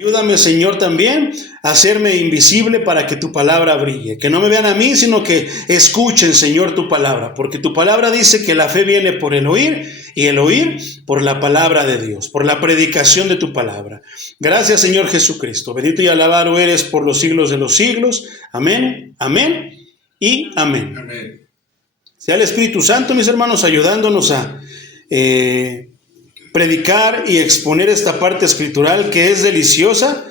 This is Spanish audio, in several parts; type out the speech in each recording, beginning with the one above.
Ayúdame, Señor, también a hacerme invisible para que tu palabra brille. Que no me vean a mí, sino que escuchen, Señor, tu palabra. Porque tu palabra dice que la fe viene por el oír y el oír por la palabra de Dios, por la predicación de tu palabra. Gracias, Señor Jesucristo. Bendito y alabado eres por los siglos de los siglos. Amén, amén y amén. Amén. Sea el Espíritu Santo, mis hermanos, ayudándonos a predicar y exponer esta parte escritural que es deliciosa.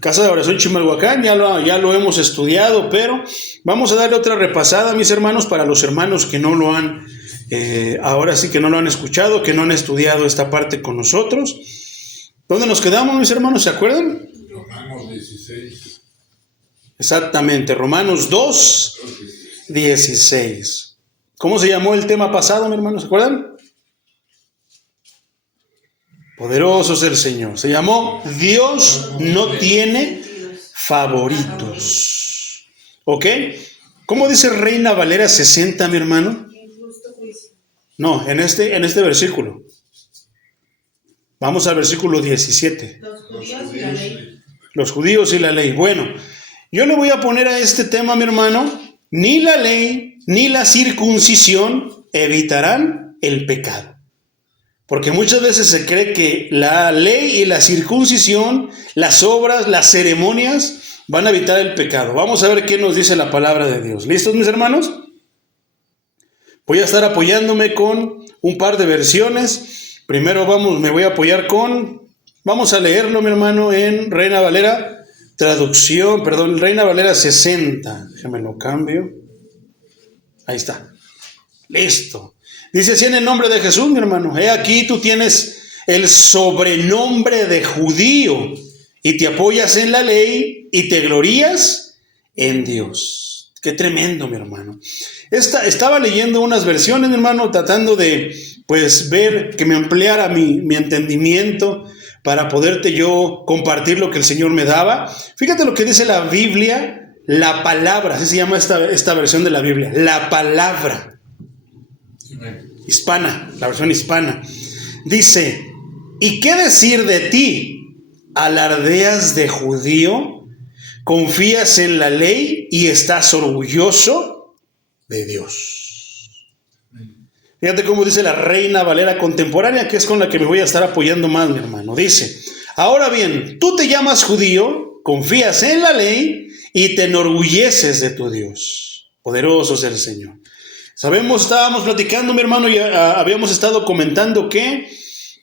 Casa de Oración Chimalhuacán, ya lo hemos estudiado, pero vamos a darle otra repasada, mis hermanos, para los hermanos que no lo han, ahora sí que no lo han escuchado, que no han estudiado esta parte con nosotros. ¿Dónde nos quedamos, mis hermanos? ¿Se acuerdan? Romanos 16. Exactamente, Romanos 2, 16. ¿Cómo se llamó el tema pasado, mi hermano? ¿Se acuerdan? Poderoso es el Señor. Se llamó Dios no tiene favoritos. ¿Ok? ¿Cómo dice Reina Valera 60, mi hermano? No, en este versículo. Vamos al versículo 17. Los judíos y la ley. Los judíos y la ley. Bueno, yo le voy a poner a este tema, mi hermano, ni la ley ni la circuncisión evitarán el pecado. Porque muchas veces se cree que la ley y la circuncisión, las obras, las ceremonias, van a evitar el pecado. Vamos a ver qué nos dice la palabra de Dios. ¿Listos, mis hermanos? Voy a estar apoyándome con un par de versiones. Primero me voy a apoyar vamos a leerlo, mi hermano, en Reina Valera, Reina Valera 60. Déjame lo cambio. Ahí está. Listo. Dice así en el nombre de Jesús, mi hermano. He aquí tú tienes el sobrenombre de judío y te apoyas en la ley y te glorías en Dios. Qué tremendo, mi hermano. Estaba leyendo unas versiones, mi hermano, tratando de, ver que me ampliara mi entendimiento para poderte yo compartir lo que el Señor me daba. Fíjate lo que dice la Biblia, la palabra, así se llama esta versión de la Biblia, la palabra. Hispana, la versión hispana. Dice, ¿y qué decir de ti? ¿Alardeas de judío? ¿Confías en la ley y estás orgulloso de Dios? Fíjate cómo dice la Reina Valera contemporánea, que es con la que me voy a estar apoyando más, mi hermano. Dice, ahora bien, tú te llamas judío, confías en la ley y te enorgulleces de tu Dios. Poderoso es el Señor. Estábamos platicando, mi hermano, y habíamos estado comentando que,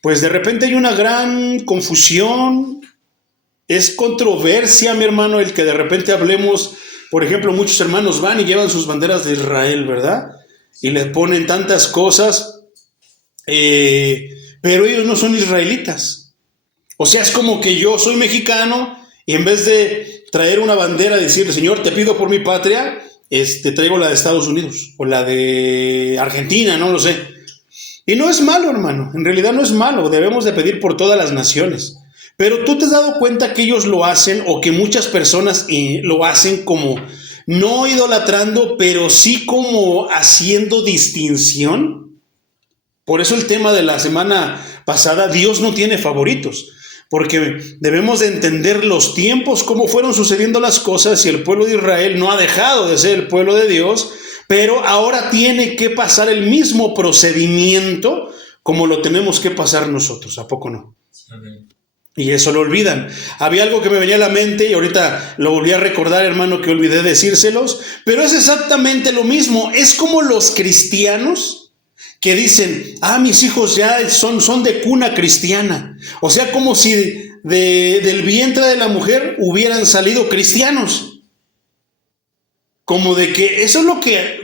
de repente hay una gran confusión, es controversia, mi hermano, el que de repente hablemos, por ejemplo, muchos hermanos van y llevan sus banderas de Israel, ¿verdad? Y les ponen tantas cosas, pero ellos no son israelitas. O sea, es como que yo soy mexicano y en vez de traer una bandera y decirle, Señor, te pido por mi patria, traigo la de Estados Unidos o la de Argentina, no lo sé. Y no es malo, hermano, en realidad no es malo, debemos de pedir por todas las naciones. Pero tú te has dado cuenta que ellos lo hacen o que muchas personas lo hacen como no idolatrando, pero sí como haciendo distinción. Por eso el tema de la semana pasada, Dios no tiene favoritos. Porque debemos de entender los tiempos, cómo fueron sucediendo las cosas, y el pueblo de Israel no ha dejado de ser el pueblo de Dios, pero ahora tiene que pasar el mismo procedimiento como lo tenemos que pasar nosotros, ¿a poco no? Amén. Y eso lo olvidan. Había algo que me venía a la mente y ahorita lo volví a recordar, hermano, que olvidé decírselos, pero es exactamente lo mismo. Es como los cristianos que dicen, mis hijos ya son de cuna cristiana. O sea, como si del vientre de la mujer hubieran salido cristianos. Como de que eso es lo que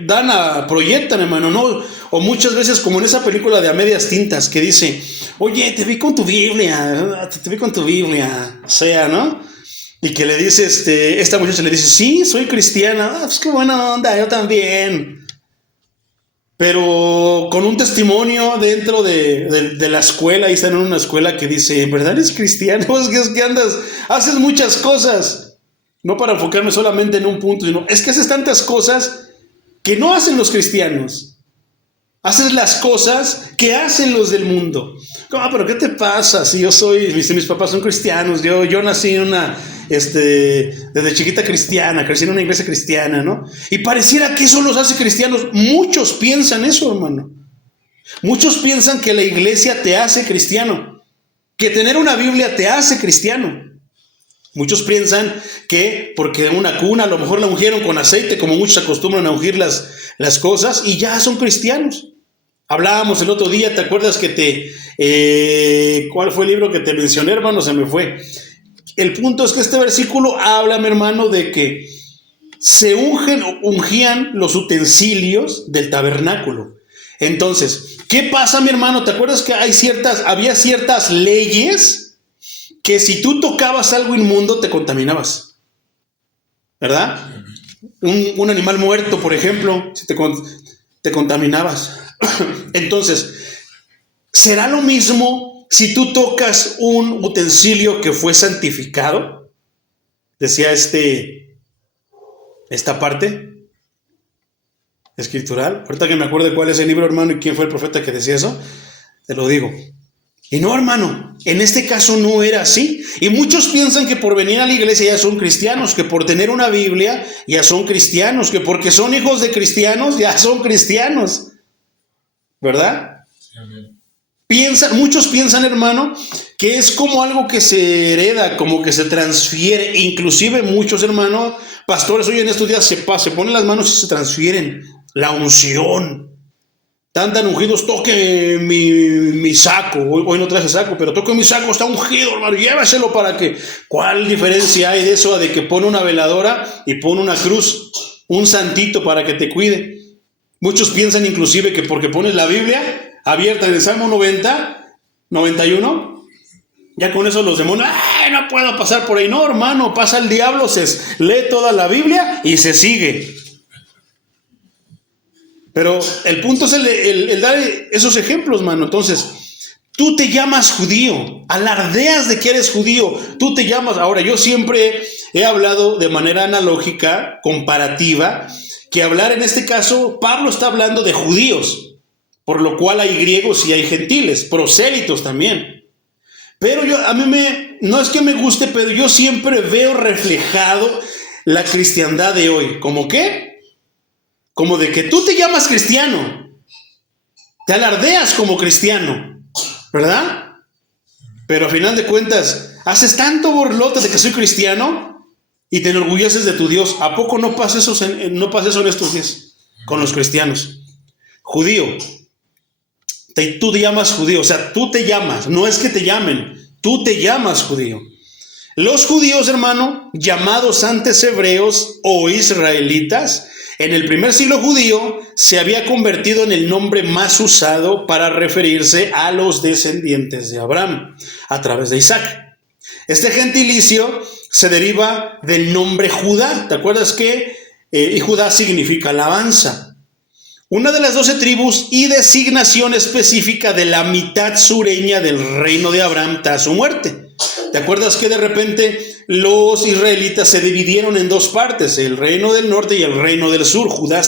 proyectan, hermano, ¿no? O muchas veces como en esa película de A Medias Tintas que dice, oye, te vi con tu Biblia. O sea, ¿no? Y que le dice, esta muchacha le dice, sí, soy cristiana. Pues qué buena onda, yo también. Pero con un testimonio dentro de la escuela, ahí están en una escuela que dice, ¿en verdad eres cristiano? Es que haces muchas cosas. No para enfocarme solamente en un punto, sino es que haces tantas cosas que no hacen los cristianos. Haces las cosas que hacen los del mundo. Pero ¿qué te pasa? Si mis papás son cristianos, yo nací en desde chiquita cristiana, crecí en una iglesia cristiana, ¿no? Y pareciera que eso los hace cristianos. Muchos piensan eso, hermano. Muchos piensan que la iglesia te hace cristiano, que tener una Biblia te hace cristiano. Muchos piensan que porque en una cuna a lo mejor la ungieron con aceite, como muchos acostumbran a ungir las cosas, y ya son cristianos. Hablábamos el otro día, ¿te acuerdas que ¿cuál fue el libro que te mencioné, hermano? Se me fue. El punto es que este versículo habla, mi hermano, de que se ungían los utensilios del tabernáculo. Entonces, ¿qué pasa, mi hermano? ¿Te acuerdas que había ciertas leyes que si tú tocabas algo inmundo te contaminabas? ¿Verdad? Un animal muerto, por ejemplo, si te contaminabas. Entonces, ¿será lo mismo si tú tocas un utensilio que fue santificado? Decía esta parte escritural. Ahorita que me acuerdo cuál es el libro, hermano, y quién fue el profeta que decía eso, te lo digo. Y no, hermano, en este caso no era así. Y muchos piensan que por venir a la iglesia ya son cristianos, que por tener una Biblia ya son cristianos, que porque son hijos de cristianos ya son cristianos. ¿Verdad? Sí, muchos piensan, hermano, que es como algo que se hereda, como que se transfiere. Inclusive muchos, hermano, pastores hoy en estos días se ponen las manos y se transfieren la unción. Tan ungidos, toque mi saco. Hoy no traje saco, pero toque mi saco, está ungido, hermano, llévaselo para que. ¿Cuál diferencia hay de eso a de que pone una veladora y pone una cruz, un santito para que te cuide? Muchos piensan inclusive que porque pones la Biblia abierta en el Salmo 91, ya con eso los demonios, no puedo pasar por ahí. No, hermano, pasa el diablo, lee toda la Biblia y se sigue. Pero el punto es el dar esos ejemplos, mano. Entonces, tú te llamas judío, alardeas de que eres judío, tú te llamas. Ahora, yo siempre he hablado de manera analógica, comparativa, que hablar en este caso, Pablo está hablando de judíos, por lo cual hay griegos y hay gentiles, prosélitos también. Pero no es que me guste, pero yo siempre veo reflejado la cristiandad de hoy. ¿Cómo qué? Como de que tú te llamas cristiano, te alardeas como cristiano, ¿verdad? Pero a final de cuentas, haces tanto borlote de que soy cristiano y te enorgulleces de tu Dios. ¿A poco no pasa eso en estos días con los cristianos? Judío. Tú te llamas judío, o sea, tú te llamas, no es que te llamen, tú te llamas judío. Los judíos, hermano, llamados antes hebreos o israelitas, en el primer siglo judío se había convertido en el nombre más usado para referirse a los descendientes de Abraham a través de Isaac. Este gentilicio se deriva del nombre Judá. ¿Te acuerdas que y Judá significa alabanza? Una de las 12 tribus y designación específica de la mitad sureña del reino de Abraham tras su muerte. ¿Te acuerdas que de repente los israelitas se dividieron en dos partes, el reino del norte y el reino del sur? Judá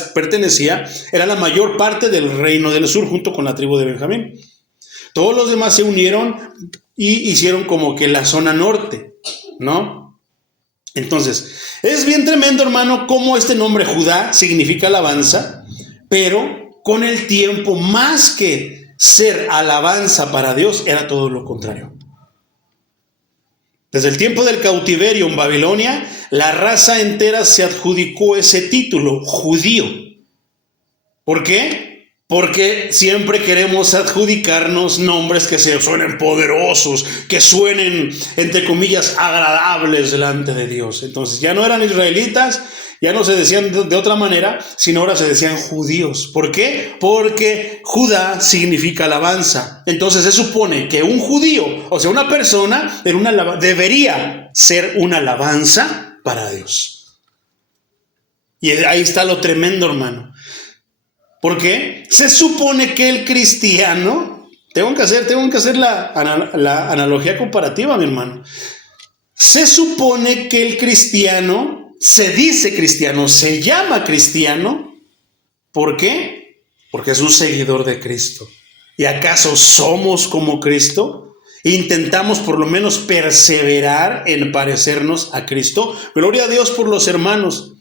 era la mayor parte del reino del sur junto con la tribu de Benjamín. Todos los demás se unieron y hicieron como que la zona norte, ¿no? Entonces, es bien tremendo, hermano, cómo este nombre Judá significa alabanza, pero con el tiempo, más que ser alabanza para Dios, era todo lo contrario. Desde el tiempo del cautiverio en Babilonia, la raza entera se adjudicó ese título, judío. ¿Por qué? Porque siempre queremos adjudicarnos nombres que se suenen poderosos, que suenen, entre comillas, agradables delante de Dios. Entonces ya no eran israelitas, ya no se decían de otra manera, sino ahora se decían judíos. ¿Por qué? Porque Judá significa alabanza. Entonces se supone que un judío, o sea, una persona, debería ser una alabanza para Dios. Y ahí está lo tremendo, hermano. Porque se supone que el cristiano, tengo que hacer la analogía comparativa, mi hermano. Se supone que el cristiano se dice cristiano, se llama cristiano. ¿Por qué? porque es un seguidor de Cristo. ¿Y acaso somos como Cristo? ¿Intentamos por lo menos perseverar en parecernos a Cristo? Gloria a Dios por los hermanos,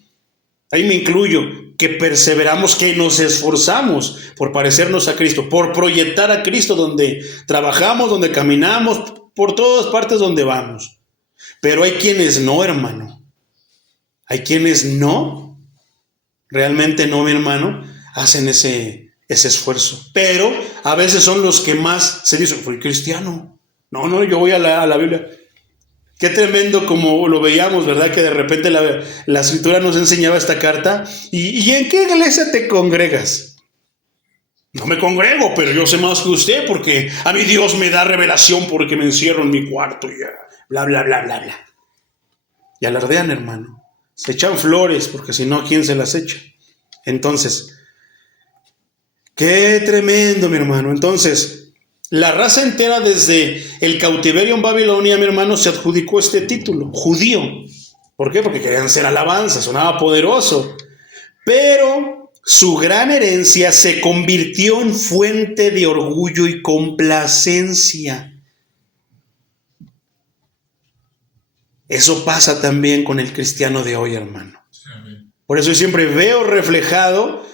ahí me incluyo, que perseveramos, que nos esforzamos por parecernos a Cristo, por proyectar a Cristo donde trabajamos, donde caminamos, por todas partes donde vamos. Pero hay quienes no, hermano. Hay quienes no, realmente no, mi hermano, hacen ese esfuerzo. Pero a veces son los que más se dicen, soy cristiano. No, yo voy a la Biblia. Qué tremendo como lo veíamos, ¿verdad? Que de repente la escritura nos enseñaba esta carta. ¿Y en qué iglesia te congregas? No me congrego, pero yo sé más que usted porque a mí Dios me da revelación porque me encierro en mi cuarto y bla, bla, bla, bla, bla. Y alardean, hermano. Se echan flores porque si no, ¿quién se las echa? Entonces, qué tremendo, mi hermano. Entonces, la raza entera desde el cautiverio en Babilonia, mi hermano, se adjudicó este título, judío. ¿Por qué? Porque querían ser alabanza, sonaba poderoso. Pero su gran herencia se convirtió en fuente de orgullo y complacencia. Eso pasa también con el cristiano de hoy, hermano. Por eso yo siempre veo reflejado,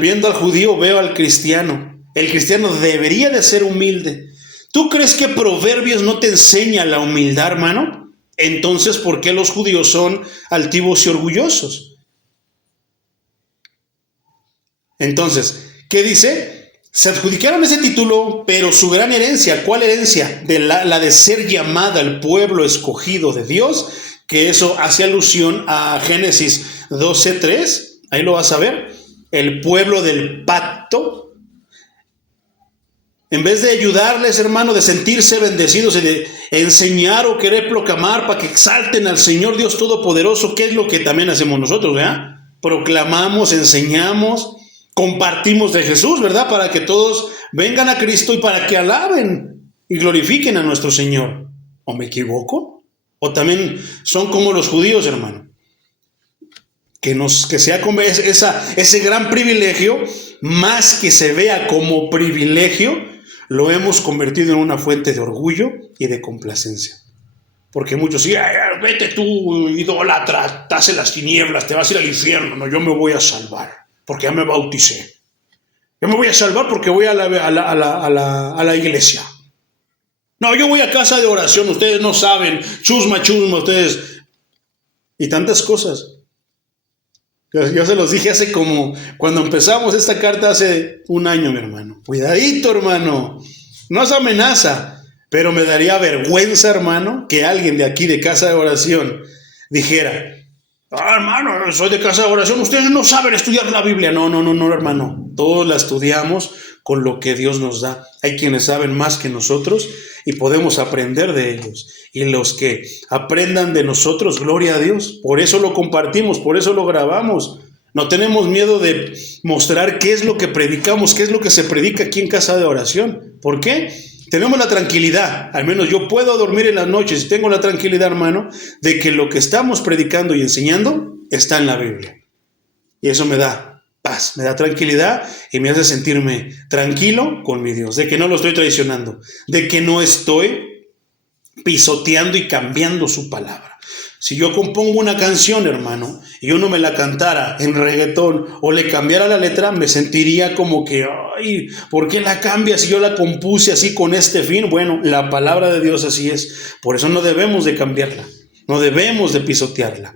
viendo al judío, veo al cristiano. El cristiano debería de ser humilde. ¿Tú crees que Proverbios no te enseña la humildad, hermano? Entonces, ¿por qué los judíos son altivos y orgullosos? Entonces, ¿qué dice? Se adjudicaron ese título, pero su gran herencia, ¿cuál herencia? La de ser llamada el pueblo escogido de Dios, que eso hace alusión a Génesis 12:3, ahí lo vas a ver, el pueblo del pacto. En vez de ayudarles, hermano, de sentirse bendecidos y de enseñar o querer proclamar para que exalten al Señor Dios Todopoderoso, ¿qué es lo que también hacemos nosotros, verdad? Proclamamos, enseñamos, compartimos de Jesús, ¿verdad? Para que todos vengan a Cristo y para que alaben y glorifiquen a nuestro Señor. ¿O me equivoco? ¿O también son como los judíos, hermano? Que sea como ese gran privilegio, más que se vea como privilegio, lo hemos convertido en una fuente de orgullo y de complacencia. Porque muchos dicen, vete tú, idólatra, estás en las tinieblas, te vas a ir al infierno. No, yo me voy a salvar, porque ya me bauticé. Yo me voy a salvar porque voy a la iglesia. No, yo voy a casa de oración, ustedes no saben, chusma, ustedes. Y tantas cosas. Yo se los dije hace como, cuando empezamos esta carta hace un año, mi hermano. Cuidadito, hermano. No es amenaza, pero me daría vergüenza, hermano, que alguien de aquí de casa de oración dijera, hermano, soy de casa de oración, ustedes no saben estudiar la Biblia. No, hermano. Todos la estudiamos con lo que Dios nos da. Hay quienes saben más que nosotros y podemos aprender de ellos. Y los que aprendan de nosotros, gloria a Dios. Por eso lo compartimos, por eso lo grabamos. No tenemos miedo de mostrar qué es lo que predicamos, qué es lo que se predica aquí en casa de oración. ¿Por qué? Tenemos la tranquilidad, al menos yo puedo dormir en las noches y tengo la tranquilidad, hermano, de que lo que estamos predicando y enseñando está en la Biblia. Y eso me da paz, me da tranquilidad y me hace sentirme tranquilo con mi Dios, de que no lo estoy traicionando, de que no estoy pisoteando y cambiando su palabra. Si yo compongo una canción, hermano, y uno me la cantara en reggaetón o le cambiara la letra, me sentiría como que, ay, ¿por qué la cambias si yo la compuse así con este fin? Bueno, la palabra de Dios así es. Por eso no debemos de cambiarla, no debemos de pisotearla.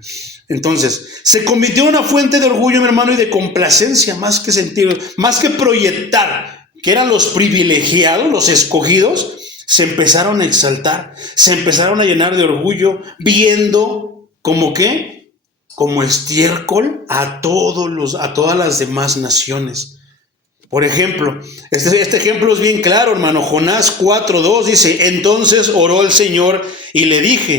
Entonces, se convirtió en una fuente de orgullo, mi hermano, y de complacencia, más que proyectar que eran los privilegiados, los escogidos. Se empezaron a exaltar, se empezaron a llenar de orgullo, viendo como ¿qué? Como estiércol a todas las demás naciones. Por ejemplo, este ejemplo es bien claro, hermano. Jonás 4:2 dice, entonces oró al Señor y le dijo,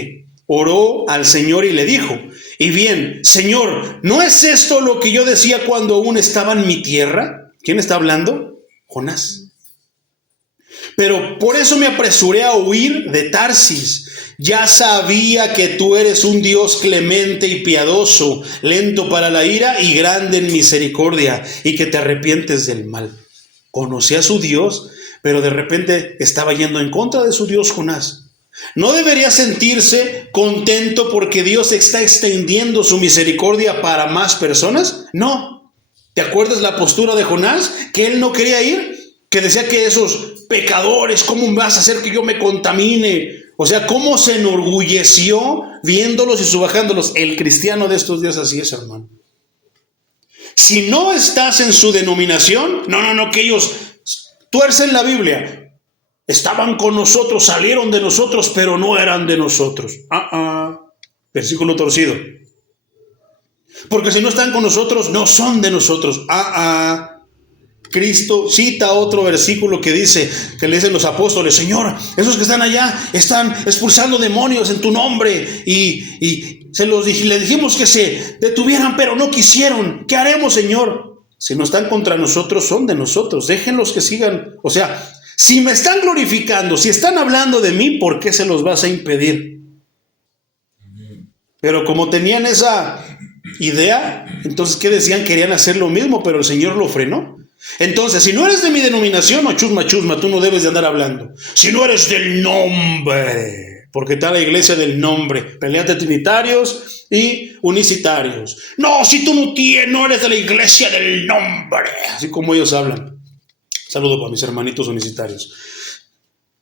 y bien, Señor, ¿no es esto lo que yo decía cuando aún estaba en mi tierra? ¿Quién está hablando? Jonás. Pero por eso me apresuré a huir de Tarsis. Ya sabía que tú eres un Dios clemente y piadoso, lento para la ira y grande en misericordia, y que te arrepientes del mal. conocía a su Dios, pero de repente estaba yendo en contra de su Dios Jonás. ¿No debería sentirse contento porque Dios está extendiendo su misericordia para más personas? No. ¿Te acuerdas la postura de Jonás? Que él no quería ir, que decía que esos pecadores, ¿cómo vas a hacer que yo me contamine? O sea, ¿cómo se enorgulleció viéndolos y subajándolos? El cristiano de estos días así es, hermano. Si no estás en su denominación, no, que ellos tuercen la Biblia. Estaban con nosotros, salieron de nosotros, pero no eran de nosotros. Versículo torcido. Porque si no están con nosotros, no son de nosotros. Cristo cita otro versículo que dice, que le dicen los apóstoles: Señor, esos que están allá están expulsando demonios en tu nombre. Y le dijimos que se detuvieran, pero no quisieron. ¿Qué haremos, Señor? Si no están contra nosotros, son de nosotros. Déjenlos que sigan. O sea, si me están glorificando, si están hablando de mí, ¿por qué se los vas a impedir? Pero como tenían esa idea, entonces, ¿qué decían? Querían hacer lo mismo, pero el Señor lo frenó. Entonces, si no eres de mi denominación, chusma, tú no debes de andar hablando. Si no eres del nombre, porque está la iglesia del nombre, peleante trinitarios y unicitarios. No, si tú no eres de la iglesia del nombre, así como ellos hablan. Saludo para mis hermanitos unicitarios.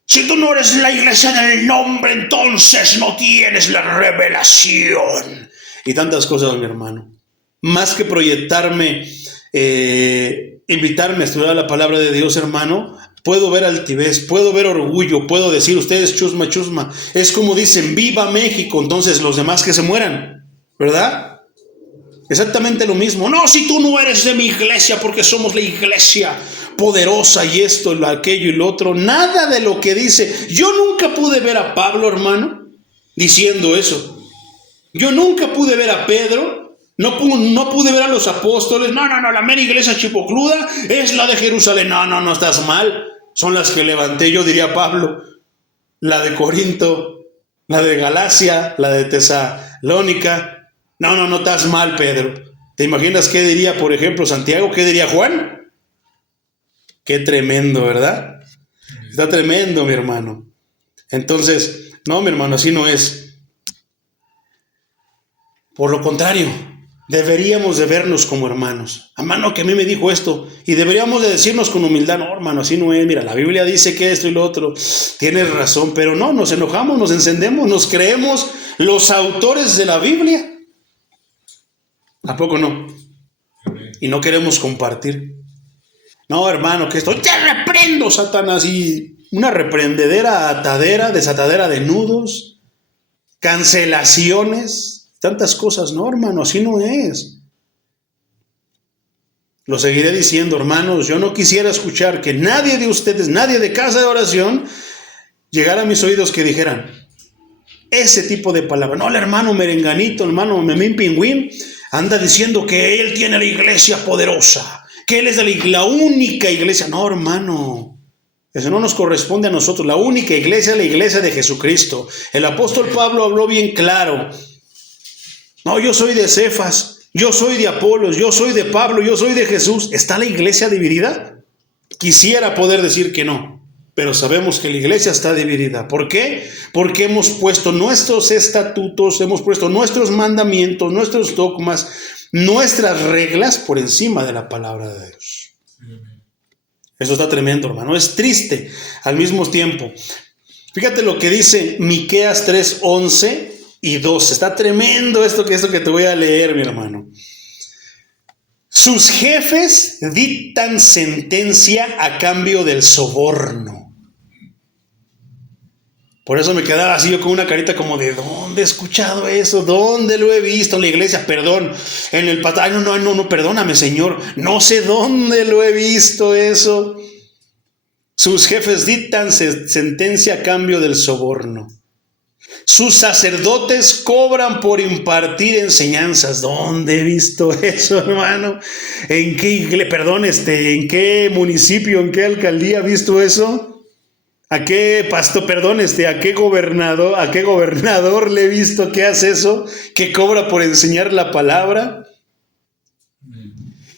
Si tú no eres la iglesia del nombre, entonces no tienes la revelación. Y tantas cosas, mi hermano. Más que proyectarme, invitarme a estudiar la palabra de Dios, hermano, puedo ver altivez, puedo ver orgullo, puedo decir, ustedes chusma. Es como dicen, ¡viva México! Entonces los demás que se mueran, ¿verdad? Exactamente lo mismo. No, si tú no eres de mi iglesia, porque somos la iglesia poderosa y esto, aquello y lo otro. Nada de lo que dice. Yo nunca pude ver a Pablo, hermano, diciendo eso. Yo nunca pude ver a Pedro. No pude ver a los apóstoles. No, la mera iglesia chipocluda es la de Jerusalén. No, estás mal. Son las que levanté yo, diría Pablo. La de Corinto, la de Galacia, la de Tesalónica. No estás mal, Pedro. ¿Te imaginas qué diría, por ejemplo, Santiago? ¿Qué diría Juan? Qué tremendo, ¿verdad? Está tremendo, mi hermano. Entonces, no, mi hermano, así no es. Por lo contrario, deberíamos de vernos como hermanos. Hermano, que a mí me dijo esto. Y deberíamos de decirnos con humildad: no, hermano, así no es. Mira, la Biblia dice que esto y lo otro. Tienes razón, pero no, nos enojamos, nos encendemos, nos creemos los autores de la Biblia. ¿A poco no? Y no queremos compartir. No, hermano, que esto, te reprendo, Satanás. Y una reprendedera, atadera, desatadera de nudos, cancelaciones, tantas cosas. No, hermano, así no es. Lo seguiré diciendo, hermanos. Yo no quisiera escuchar que nadie de ustedes, nadie de casa de oración, llegara a mis oídos que dijeran ese tipo de palabras. No, el hermano merenganito, hermano memín pingüín, anda diciendo que él tiene la iglesia poderosa, que él es la única iglesia. No, hermano, eso no nos corresponde a nosotros. La única iglesia es la iglesia de Jesucristo. El apóstol Pablo habló bien claro. No, yo soy de Cefas, yo soy de Apolos, yo soy de Pablo, yo soy de Jesús. ¿Está la iglesia dividida? Quisiera poder decir que no, pero sabemos que la iglesia está dividida. ¿Por qué? Porque hemos puesto nuestros estatutos, hemos puesto nuestros mandamientos, nuestros dogmas, nuestras reglas por encima de la palabra de Dios. Eso está tremendo, hermano. Es triste al mismo tiempo. Fíjate lo que dice Miqueas 3, 11 y 12. Está tremendo esto que te voy a leer, mi hermano. Sus jefes dictan sentencia a cambio del soborno. Por eso me quedaba así yo con una carita como de ¿dónde he escuchado eso? ¿Dónde lo he visto? En la iglesia, perdón, en el patio. No, perdóname, Señor. No sé dónde lo he visto eso. Sus jefes dictan sentencia a cambio del soborno. Sus sacerdotes cobran por impartir enseñanzas. ¿Dónde he visto eso, hermano? ¿En qué iglesia, en qué municipio, en qué alcaldía he visto eso? ¿A qué a qué gobernador le he visto que hace eso? Que cobra por enseñar la palabra.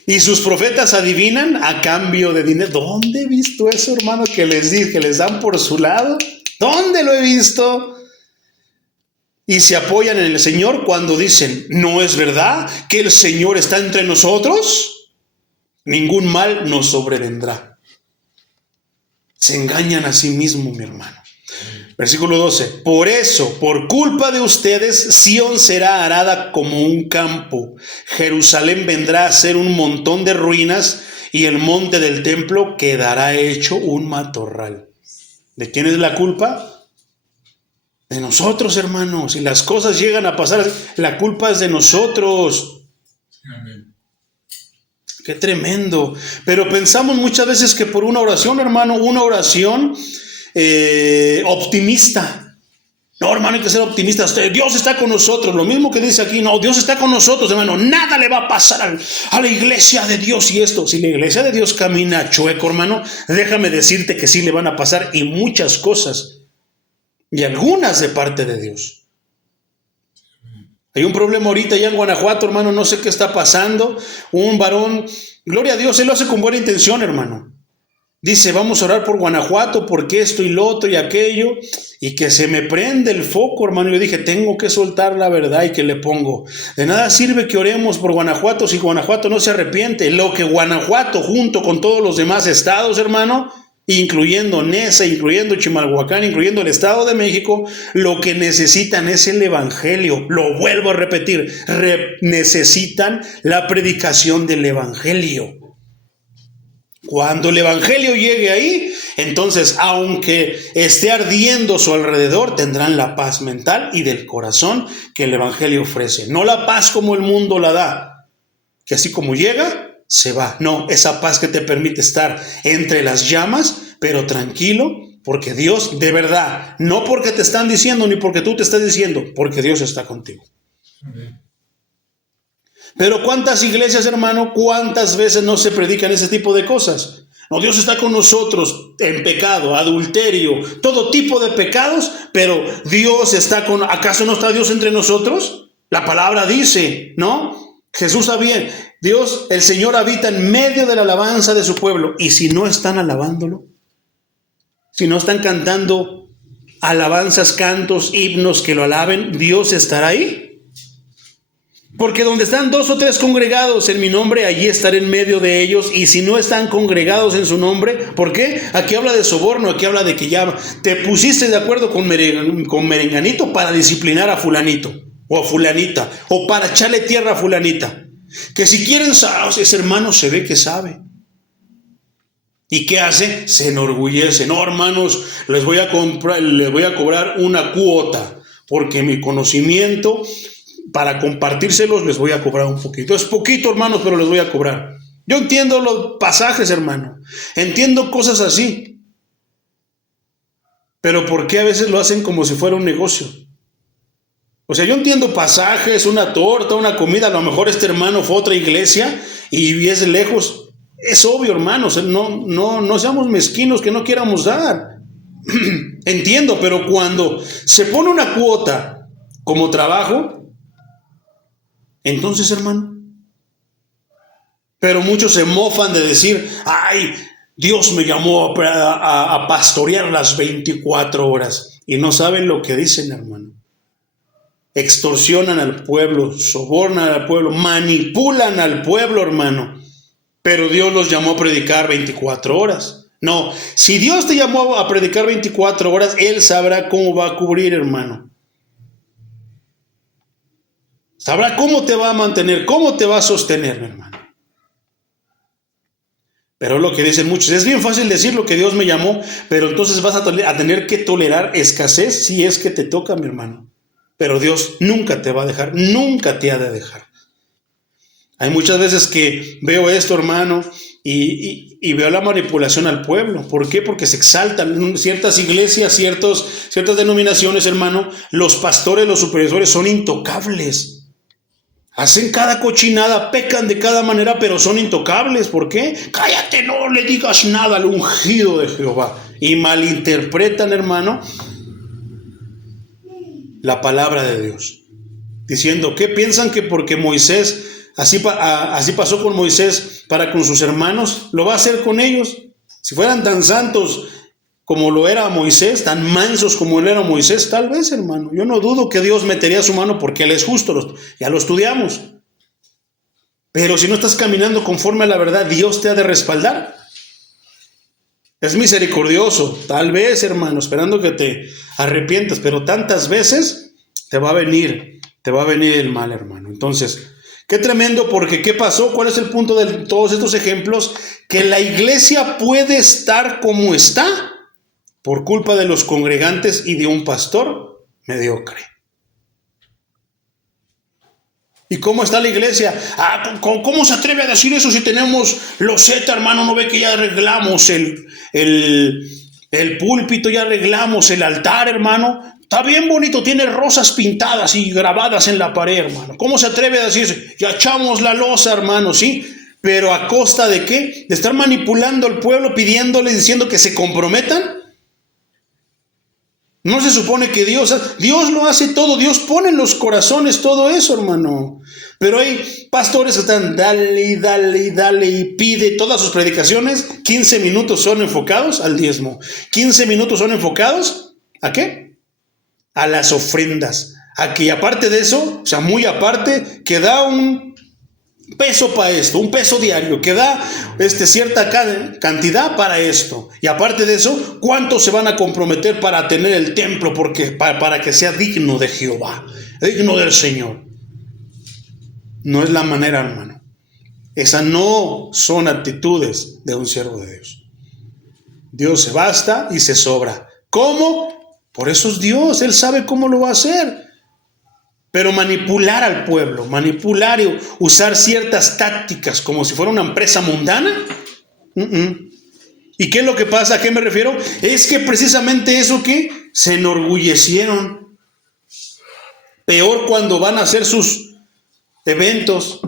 Y sus profetas adivinan a cambio de dinero. ¿Dónde he visto eso, hermano? Que les dan por su lado. ¿Dónde lo he visto? Y se apoyan en el Señor cuando dicen, ¿no es verdad que el Señor está entre nosotros? Ningún mal nos sobrevendrá. Se engañan a sí mismos, mi hermano. Versículo 12. Por eso, por culpa de ustedes, Sión será arada como un campo. Jerusalén vendrá a ser un montón de ruinas y el monte del templo quedará hecho un matorral. ¿De quién es la culpa? De nosotros, hermanos. Si las cosas llegan a pasar, la culpa es de nosotros. Amén. Qué tremendo. Pero pensamos muchas veces que por una oración, hermano, una oración optimista. No, hermano, hay que ser optimistas. Dios está con nosotros. Lo mismo que dice aquí. No, Dios está con nosotros, hermano. Nada le va a pasar a la iglesia de Dios y esto. Si la iglesia de Dios camina chueco, hermano, déjame decirte que sí le van a pasar y muchas cosas. Y algunas de parte de Dios. Hay un problema ahorita allá en Guanajuato, hermano. No sé qué está pasando. Un varón, gloria a Dios, él lo hace con buena intención, hermano. Dice, vamos a orar por Guanajuato, porque esto y lo otro y aquello, y que se me prende el foco, hermano. Yo dije, tengo que soltar la verdad y que le pongo. De nada sirve que oremos por Guanajuato si Guanajuato no se arrepiente. Lo que Guanajuato, junto con todos los demás estados, hermano, incluyendo Neza, incluyendo Chimalhuacán, incluyendo el Estado de México, lo que necesitan es el evangelio. Lo vuelvo a repetir, necesitan la predicación del evangelio. Cuando el evangelio llegue ahí, entonces, aunque esté ardiendo a su alrededor, tendrán la paz mental y del corazón que el evangelio ofrece. No la paz como el mundo la da, que así como llega, se va. No, esa paz que te permite estar entre las llamas, pero tranquilo, porque Dios, de verdad, no porque te están diciendo ni porque tú te estás diciendo, porque Dios está contigo. Amén. Pero ¿cuántas iglesias, hermano, cuántas veces no se predican ese tipo de cosas? No, Dios está con nosotros en pecado, adulterio, todo tipo de pecados, pero Dios está con... ¿Acaso no está Dios entre nosotros? La palabra dice, ¿no? Jesús sabía, Dios, el Señor habita en medio de la alabanza de su pueblo. Y si no están alabándolo, si no están cantando alabanzas, cantos, himnos que lo alaben, ¿Dios estará ahí? Porque donde están 2 o 3 congregados en mi nombre, allí estaré en medio de ellos. Y si no están congregados en su nombre, ¿por qué? Aquí habla de soborno, aquí habla de que ya te pusiste de acuerdo con merenganito para disciplinar a fulanito o a fulanita, o para echarle tierra a fulanita. Que si quieren, ese hermano se ve que sabe. ¿Y qué hace? Se enorgullece. No, hermanos, les voy a cobrar una cuota, porque mi conocimiento... para compartírselos les voy a cobrar un poquito. Es poquito, hermanos, pero les voy a cobrar. Yo entiendo los pasajes, hermano. Entiendo cosas así. Pero ¿por qué a veces lo hacen como si fuera un negocio? O sea, yo entiendo pasajes, una torta, una comida. A lo mejor este hermano fue a otra iglesia y es lejos. Es obvio, hermanos. No seamos mezquinos que no quieramos dar. Entiendo, pero cuando se pone una cuota como trabajo, entonces, hermano, pero muchos se mofan de decir, ay, Dios me llamó a pastorear las 24 horas. Y no saben lo que dicen, hermano. Extorsionan al pueblo, sobornan al pueblo, manipulan al pueblo, hermano. Pero Dios los llamó a predicar 24 horas. No, si Dios te llamó a predicar 24 horas, Él sabrá cómo va a cubrir, hermano. Sabrá cómo te va a mantener, cómo te va a sostener, mi hermano. Pero lo que dicen muchos, es bien fácil decir lo que Dios me llamó, pero entonces vas a tener que tolerar escasez si es que te toca, mi hermano. Pero Dios nunca te va a dejar, nunca te ha de dejar. Hay muchas veces que veo esto, hermano, y veo la manipulación al pueblo. ¿Por qué? Porque se exaltan ciertas iglesias, ciertas denominaciones, hermano. Los pastores, los supervisores son intocables. Hacen cada cochinada, pecan de cada manera, pero son intocables. ¿Por qué? Cállate, no le digas nada al ungido de Jehová. Y malinterpretan, hermano, la palabra de Dios. Diciendo, ¿qué piensan? Que porque Moisés Así pasó con Moisés para con sus hermanos, lo va a hacer con ellos. Si fueran tan santos como lo era Moisés, tan mansos como lo era Moisés, tal vez, hermano. Yo no dudo que Dios metería su mano porque Él es justo, ya lo estudiamos. Pero si no estás caminando conforme a la verdad, Dios te ha de respaldar. Es misericordioso, tal vez, hermano, esperando que te arrepientas, pero tantas veces te va a venir el mal, hermano. Entonces, qué tremendo, porque ¿qué pasó? ¿Cuál es el punto de todos estos ejemplos? Que la iglesia puede estar como está por culpa de los congregantes y de un pastor mediocre. ¿Y cómo está la iglesia? ¿Cómo se atreve a decir eso si tenemos loseta, hermano? ¿No ve que ya arreglamos el púlpito, ya arreglamos el altar, hermano? Está bien bonito, tiene rosas pintadas y grabadas en la pared, hermano. ¿Cómo se atreve a decir? Ya echamos la losa, hermano, ¿sí? Pero ¿a costa de qué? ¿De estar manipulando al pueblo, pidiéndoles, diciendo que se comprometan? No se supone que Dios lo hace todo, Dios pone en los corazones todo eso, hermano. Pero hay pastores que están dale y pide todas sus predicaciones. 15 minutos son enfocados al diezmo. 15 minutos son enfocados ¿a qué? A las ofrendas. A que aparte de eso, o sea, muy aparte, que da un peso para esto, un peso diario, que da cierta cantidad para esto. Y aparte de eso, ¿cuántos se van a comprometer para tener el templo para que sea digno de Jehová, digno del Señor? No es la manera, hermano. Esas no son actitudes de un siervo de Dios. Dios se basta y se sobra. ¿Cómo? Por eso es Dios, Él sabe cómo lo va a hacer. Pero manipular al pueblo, manipular y usar ciertas tácticas como si fuera una empresa mundana. ¿Y qué es lo que pasa? ¿A qué me refiero? Es que precisamente eso que se enorgullecieron. Peor cuando van a hacer sus eventos,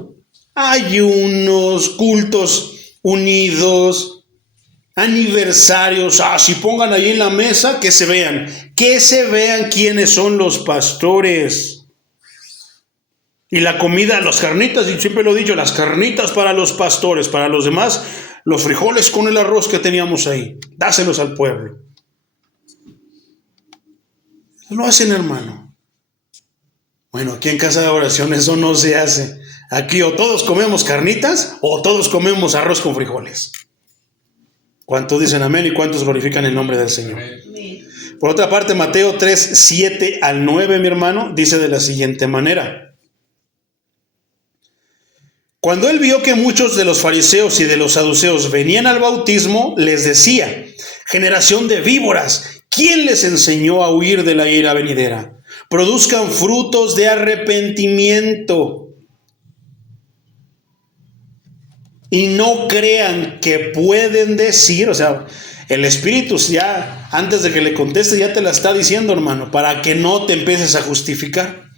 ayunos, cultos unidos, aniversarios. Si pongan ahí en la mesa, que se vean quiénes son los pastores. Y la comida, las carnitas, y siempre lo he dicho, las carnitas para los pastores, para los demás, los frijoles con el arroz que teníamos ahí, dáselos al pueblo. Lo hacen, hermano. Bueno, aquí en Casa de Oración eso no se hace. Aquí o todos comemos carnitas o todos comemos arroz con frijoles. ¿Cuántos dicen amén y cuántos glorifican el nombre del Señor? Amén. Por otra parte, Mateo 3, 7 al 9, mi hermano, dice de la siguiente manera. Cuando él vio que muchos de los fariseos y de los saduceos venían al bautismo, les decía: generación de víboras, ¿quién les enseñó a huir de la ira venidera? Produzcan frutos de arrepentimiento y no crean que pueden decir, o sea, el Espíritu ya, antes de que le conteste, ya te la está diciendo, hermano, para que no te empieces a justificar.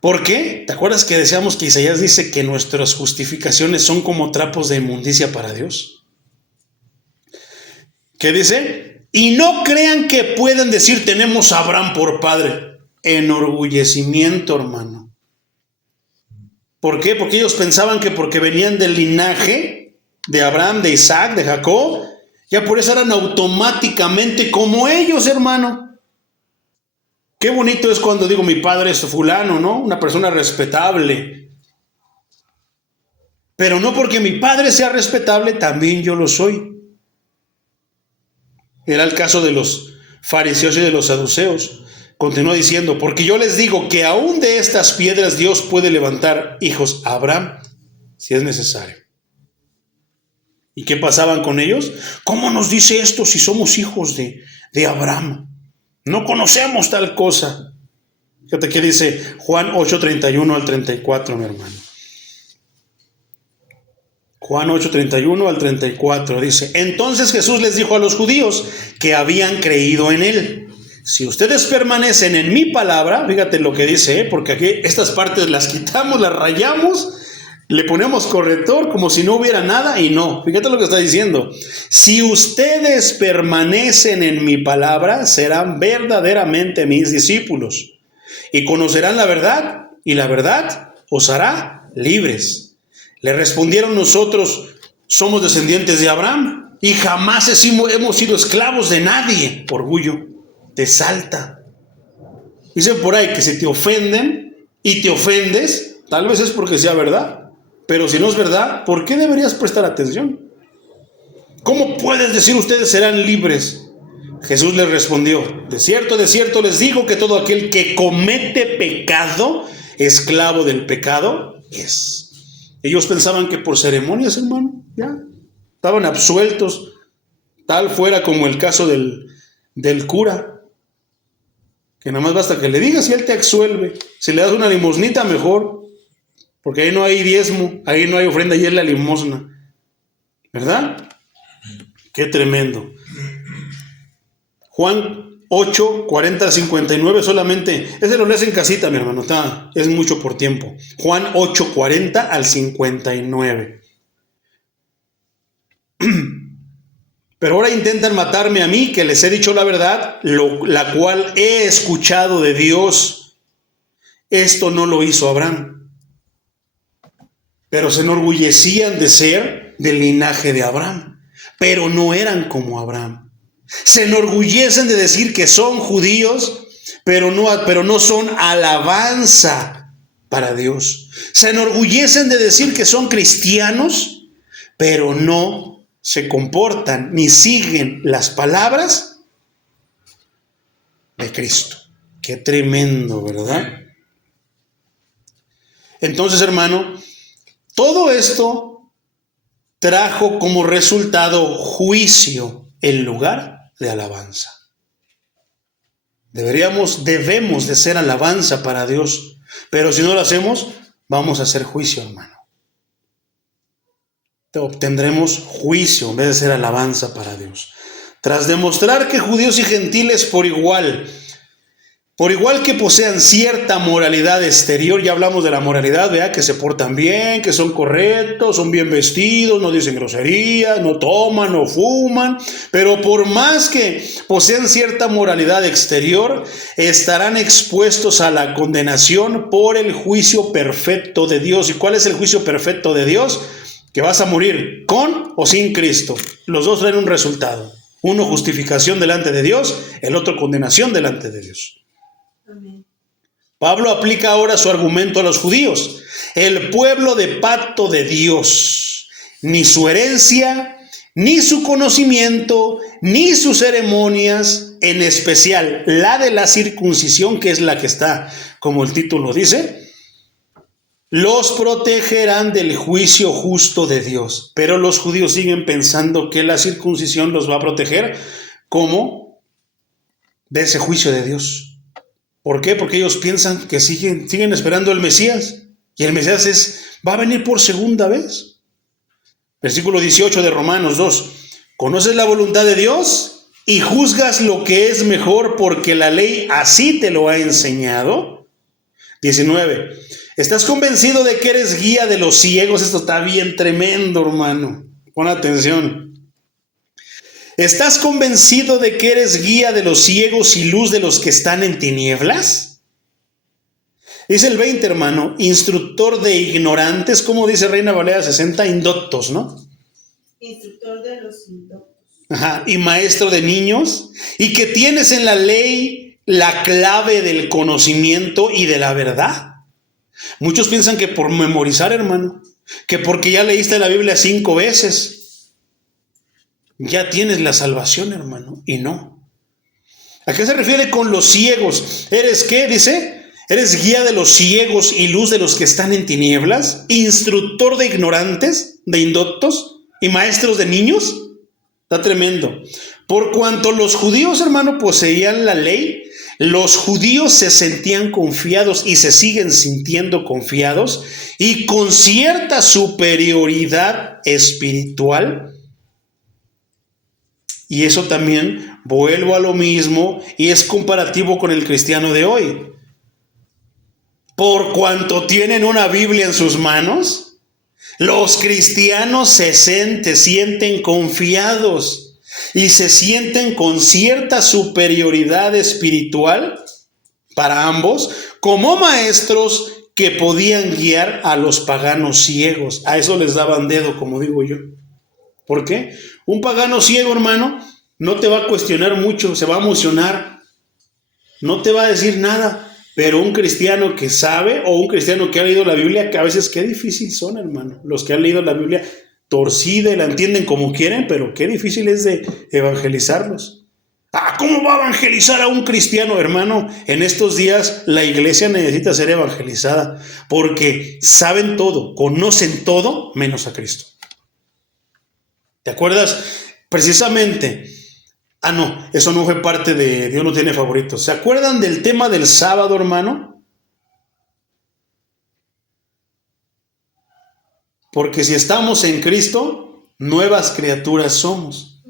¿Por qué? ¿Te acuerdas que decíamos que Isaías dice que nuestras justificaciones son como trapos de inmundicia para Dios? ¿Qué dice? Y no crean que pueden decir tenemos a Abraham por padre. Enorgullecimiento, hermano. ¿Por qué? Porque ellos pensaban que porque venían del linaje de Abraham, de Isaac, de Jacob, ya por eso eran automáticamente como ellos, hermano. Qué bonito es cuando digo mi padre es fulano, ¿no? Una persona respetable. Pero no porque mi padre sea respetable, también yo lo soy. Era el caso de los fariseos y de los saduceos. Continúa diciendo, porque yo les digo que aún de estas piedras Dios puede levantar hijos a Abraham si es necesario. ¿Y qué pasaban con ellos? ¿Cómo nos dice esto si somos hijos de Abraham? No conocemos tal cosa. Fíjate que dice Juan 8:31 al 34, mi hermano. Juan 8:31 al 34 dice: entonces Jesús les dijo a los judíos que habían creído en él: si ustedes permanecen en mi palabra, fíjate lo que dice, porque aquí estas partes las quitamos, las rayamos, le ponemos corrector como si no hubiera nada, y no, fíjate lo que está diciendo: si ustedes permanecen en mi palabra, serán verdaderamente mis discípulos y conocerán la verdad, y la verdad os hará libres. Le respondieron: nosotros somos descendientes de Abraham y jamás hemos sido esclavos de nadie. Orgullo, te salta. Dicen por ahí que si te ofenden y te ofendes, tal vez es porque sea verdad. Pero si no es verdad, ¿por qué deberías prestar atención? ¿Cómo puedes decir ustedes serán libres? Jesús les respondió: de cierto les digo que todo aquel que comete pecado, esclavo del pecado es. Ellos pensaban que por ceremonias, hermano, ya estaban absueltos, tal fuera como el caso del cura, que nada más basta que le digas y él te absuelve. Si le das una limosnita, mejor, porque ahí no hay diezmo, ahí no hay ofrenda, ahí es la limosna, ¿verdad? Qué tremendo. Juan 8, 40, 59 solamente. Ese lo lees en casita, mi hermano. Es mucho por tiempo. Juan 8, 40 al 59. Pero ahora intentan matarme a mí, que les he dicho la verdad, la cual he escuchado de Dios. Esto no lo hizo Abraham. Pero se enorgullecían de ser del linaje de Abraham. Pero no eran como Abraham. Se enorgullecen de decir que son judíos, pero no son alabanza para Dios. Se enorgullecen de decir que son cristianos, pero no se comportan ni siguen las palabras de Cristo. Qué tremendo, ¿verdad? Entonces, hermano, todo esto trajo como resultado juicio en lugar de alabanza. Debemos de ser alabanza para Dios, pero si no lo hacemos, vamos a hacer juicio, hermano. Obtendremos juicio en vez de ser alabanza para Dios. Tras demostrar que judíos y gentiles por igual que posean cierta moralidad exterior, ya hablamos de la moralidad, ¿verdad? Que se portan bien, que son correctos, son bien vestidos, no dicen groserías, no toman, no fuman, pero por más que posean cierta moralidad exterior, estarán expuestos a la condenación por el juicio perfecto de Dios. ¿Y cuál es el juicio perfecto de Dios? Que vas a morir con o sin Cristo. Los dos traen un resultado. Uno, justificación delante de Dios, el otro, condenación delante de Dios. Amén. Pablo aplica ahora su argumento a los judíos. El pueblo de pacto de Dios, ni su herencia, ni su conocimiento, ni sus ceremonias, en especial la de la circuncisión, que es la que está, como el título dice, los protegerán del juicio justo de Dios. Pero los judíos siguen pensando que la circuncisión los va a proteger como de ese juicio de Dios. ¿Por qué? Porque ellos piensan que siguen esperando el Mesías, y el Mesías va a venir por segunda vez. Versículo 18 de Romanos 2. ¿Conoces la voluntad de Dios y juzgas lo que es mejor porque la ley así te lo ha enseñado? 19. ¿Estás convencido de que eres guía de los ciegos? Esto está bien tremendo, hermano. Pon atención. ¿Estás convencido de que eres guía de los ciegos y luz de los que están en tinieblas? Dice el 20, hermano, instructor de ignorantes, como dice Reina Valera 60, indoctos, ¿no? Instructor de los indoctos. Ajá, y maestro de niños, y que tienes en la ley la clave del conocimiento y de la verdad. Muchos piensan que por memorizar, hermano, que porque ya leíste la Biblia 5 veces, ya tienes la salvación, hermano, y no. ¿A qué se refiere con los ciegos? ¿Eres qué? Dice, ¿eres guía de los ciegos y luz de los que están en tinieblas? ¿Instructor de ignorantes, de indoctos y maestros de niños? Está tremendo. Por cuanto los judíos, hermano, poseían la ley, los judíos se sentían confiados y se siguen sintiendo confiados y con cierta superioridad espiritual. Y eso también, vuelvo a lo mismo, y es comparativo con el cristiano de hoy. Por cuanto tienen una Biblia en sus manos, los cristianos se sienten confiados y se sienten con cierta superioridad espiritual para ambos, como maestros que podían guiar a los paganos ciegos. A eso les daban dedo, como digo yo. ¿Por qué? Un pagano ciego, hermano, no te va a cuestionar mucho, se va a emocionar, no te va a decir nada. Pero un cristiano que sabe, o un cristiano que ha leído la Biblia, que a veces qué difícil son, hermano. Los que han leído la Biblia torcida y la entienden como quieren, pero qué difícil es de evangelizarlos. ¿Cómo va a evangelizar a un cristiano, hermano? En estos días la iglesia necesita ser evangelizada porque saben todo, conocen todo, menos a Cristo. ¿Te acuerdas? Precisamente, no, eso no fue parte de Dios no tiene favoritos. ¿Se acuerdan del tema del sábado, hermano? Porque si estamos en Cristo, nuevas criaturas somos,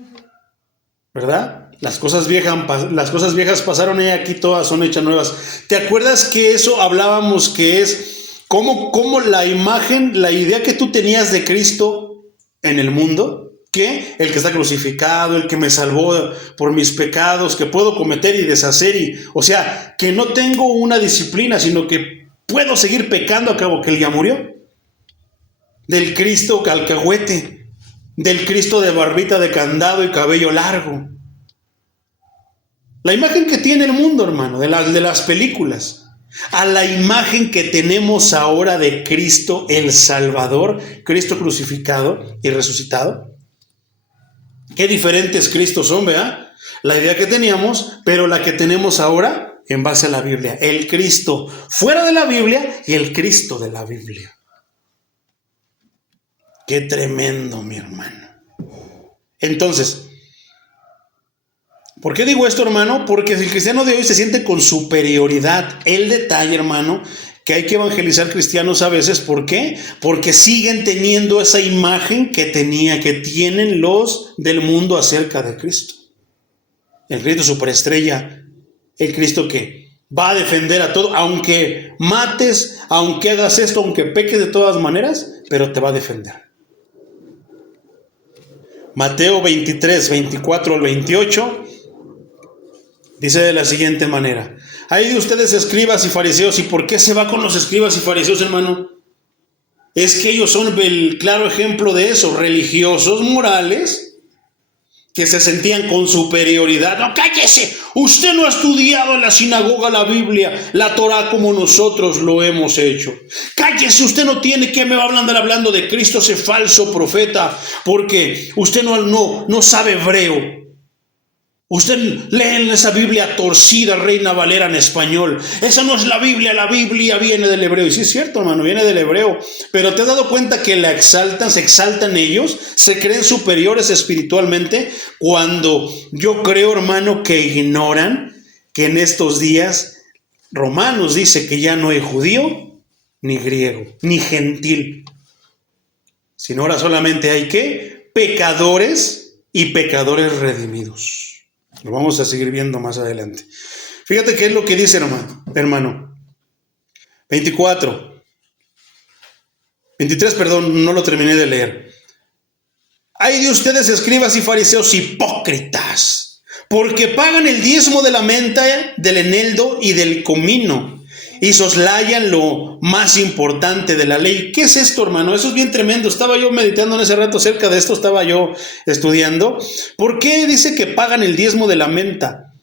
¿verdad? Las cosas viejas pasaron y aquí todas son hechas nuevas. ¿Te acuerdas que eso hablábamos que es cómo la imagen, la idea que tú tenías de Cristo en el mundo? Que el que está crucificado, el que me salvó por mis pecados, que puedo cometer y deshacer, o sea, que no tengo una disciplina, sino que puedo seguir pecando a cabo que él ya murió. Del Cristo alcahuete, del Cristo de barbita de candado y cabello largo. La imagen que tiene el mundo, hermano, de las películas, a la imagen que tenemos ahora de Cristo el Salvador, Cristo crucificado y resucitado. Qué diferentes Cristos son, ¿verdad? La idea que teníamos, pero la que tenemos ahora en base a la Biblia. El Cristo fuera de la Biblia y el Cristo de la Biblia. Qué tremendo, mi hermano. Entonces, ¿por qué digo esto, hermano? Porque el cristiano de hoy se siente con superioridad. El detalle, hermano, que hay que evangelizar cristianos a veces. ¿Por qué? Porque siguen teniendo esa imagen que tienen los del mundo acerca de Cristo. El Cristo superestrella, el Cristo que va a defender a todo, aunque mates, aunque hagas esto, aunque peques de todas maneras, pero te va a defender. Mateo 23, 24 al 28, dice de la siguiente manera: hay de ustedes escribas y fariseos. ¿Y por qué se va con los escribas y fariseos, hermano? Es que ellos son el claro ejemplo de eso, religiosos morales, que se sentían con superioridad. No, cállese, usted no ha estudiado en la sinagoga la Biblia, la Torah como nosotros lo hemos hecho. Cállese, usted no tiene que me va a andar hablando de Cristo, ese falso profeta, porque usted no sabe hebreo. Usted lee en esa Biblia torcida, Reina Valera en español. Esa no es la Biblia viene del hebreo. Y sí es cierto, hermano, viene del hebreo. Pero ¿te has dado cuenta que la exaltan, se exaltan ellos? Se creen superiores espiritualmente, cuando yo creo, hermano, que ignoran que en estos días Romanos dice que ya no hay judío, ni griego, ni gentil. Sino ahora solamente hay ¿qué? Pecadores y pecadores redimidos. Lo vamos a seguir viendo más adelante. Fíjate qué es lo que dice, hermano. 23, no lo terminé de leer. Hay de ustedes, escribas y fariseos, hipócritas, porque pagan el diezmo de la menta, del eneldo y del comino, y soslayan lo más importante de la ley. ¿Qué es esto, hermano? Eso es bien tremendo. Estaba yo meditando en ese rato acerca de esto, estaba yo estudiando. ¿Por qué dice que pagan el diezmo de la menta?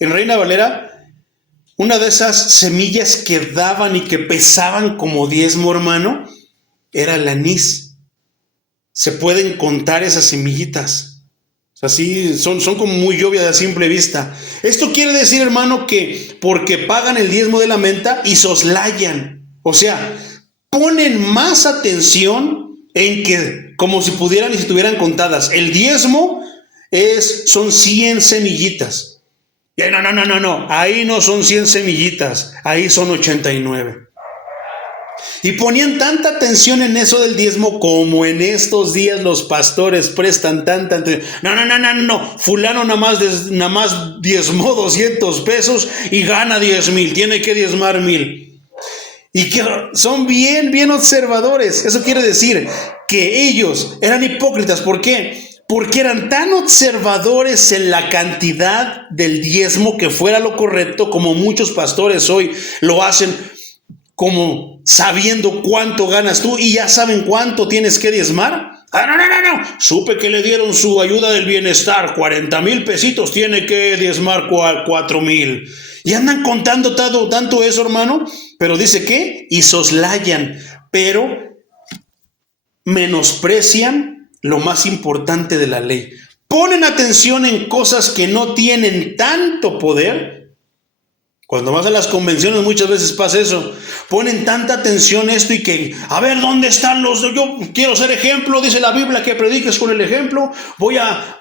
En Reina Valera, una de esas semillas que daban y que pesaban como diezmo, hermano, era el anís. Se pueden contar esas semillitas. Así son como muy obvias a simple vista. Esto quiere decir, hermano, que porque pagan el diezmo de la menta y soslayan, o sea, ponen más atención en que, como si pudieran y si estuvieran contadas. El diezmo son 100 semillitas. No, ahí no son 100 semillitas, ahí son 89. Y ponían tanta atención en eso del diezmo, como en estos días los pastores prestan tanta atención. No, fulano nada más diezmó 200 pesos y gana 10,000, tiene que diezmar 1,000. Y que son bien observadores. Eso quiere decir que ellos eran hipócritas. ¿Por qué? Porque eran tan observadores en la cantidad del diezmo, que fuera lo correcto, como muchos pastores hoy lo hacen. como sabiendo cuánto ganas tú y ya saben cuánto tienes que diezmar. Ah, no. Supe que le dieron su ayuda del bienestar, 40,000 pesitos, tiene que diezmar 4,000. Y andan contando tanto eso, hermano. Pero dice que, y soslayan, pero menosprecian lo más importante de la ley. Ponen atención en cosas que no tienen tanto poder. Cuando vas a las convenciones muchas veces pasa eso. Ponen tanta atención esto y que, a ver, ¿dónde están los? Yo quiero ser ejemplo, dice la Biblia que prediques con el ejemplo. Voy a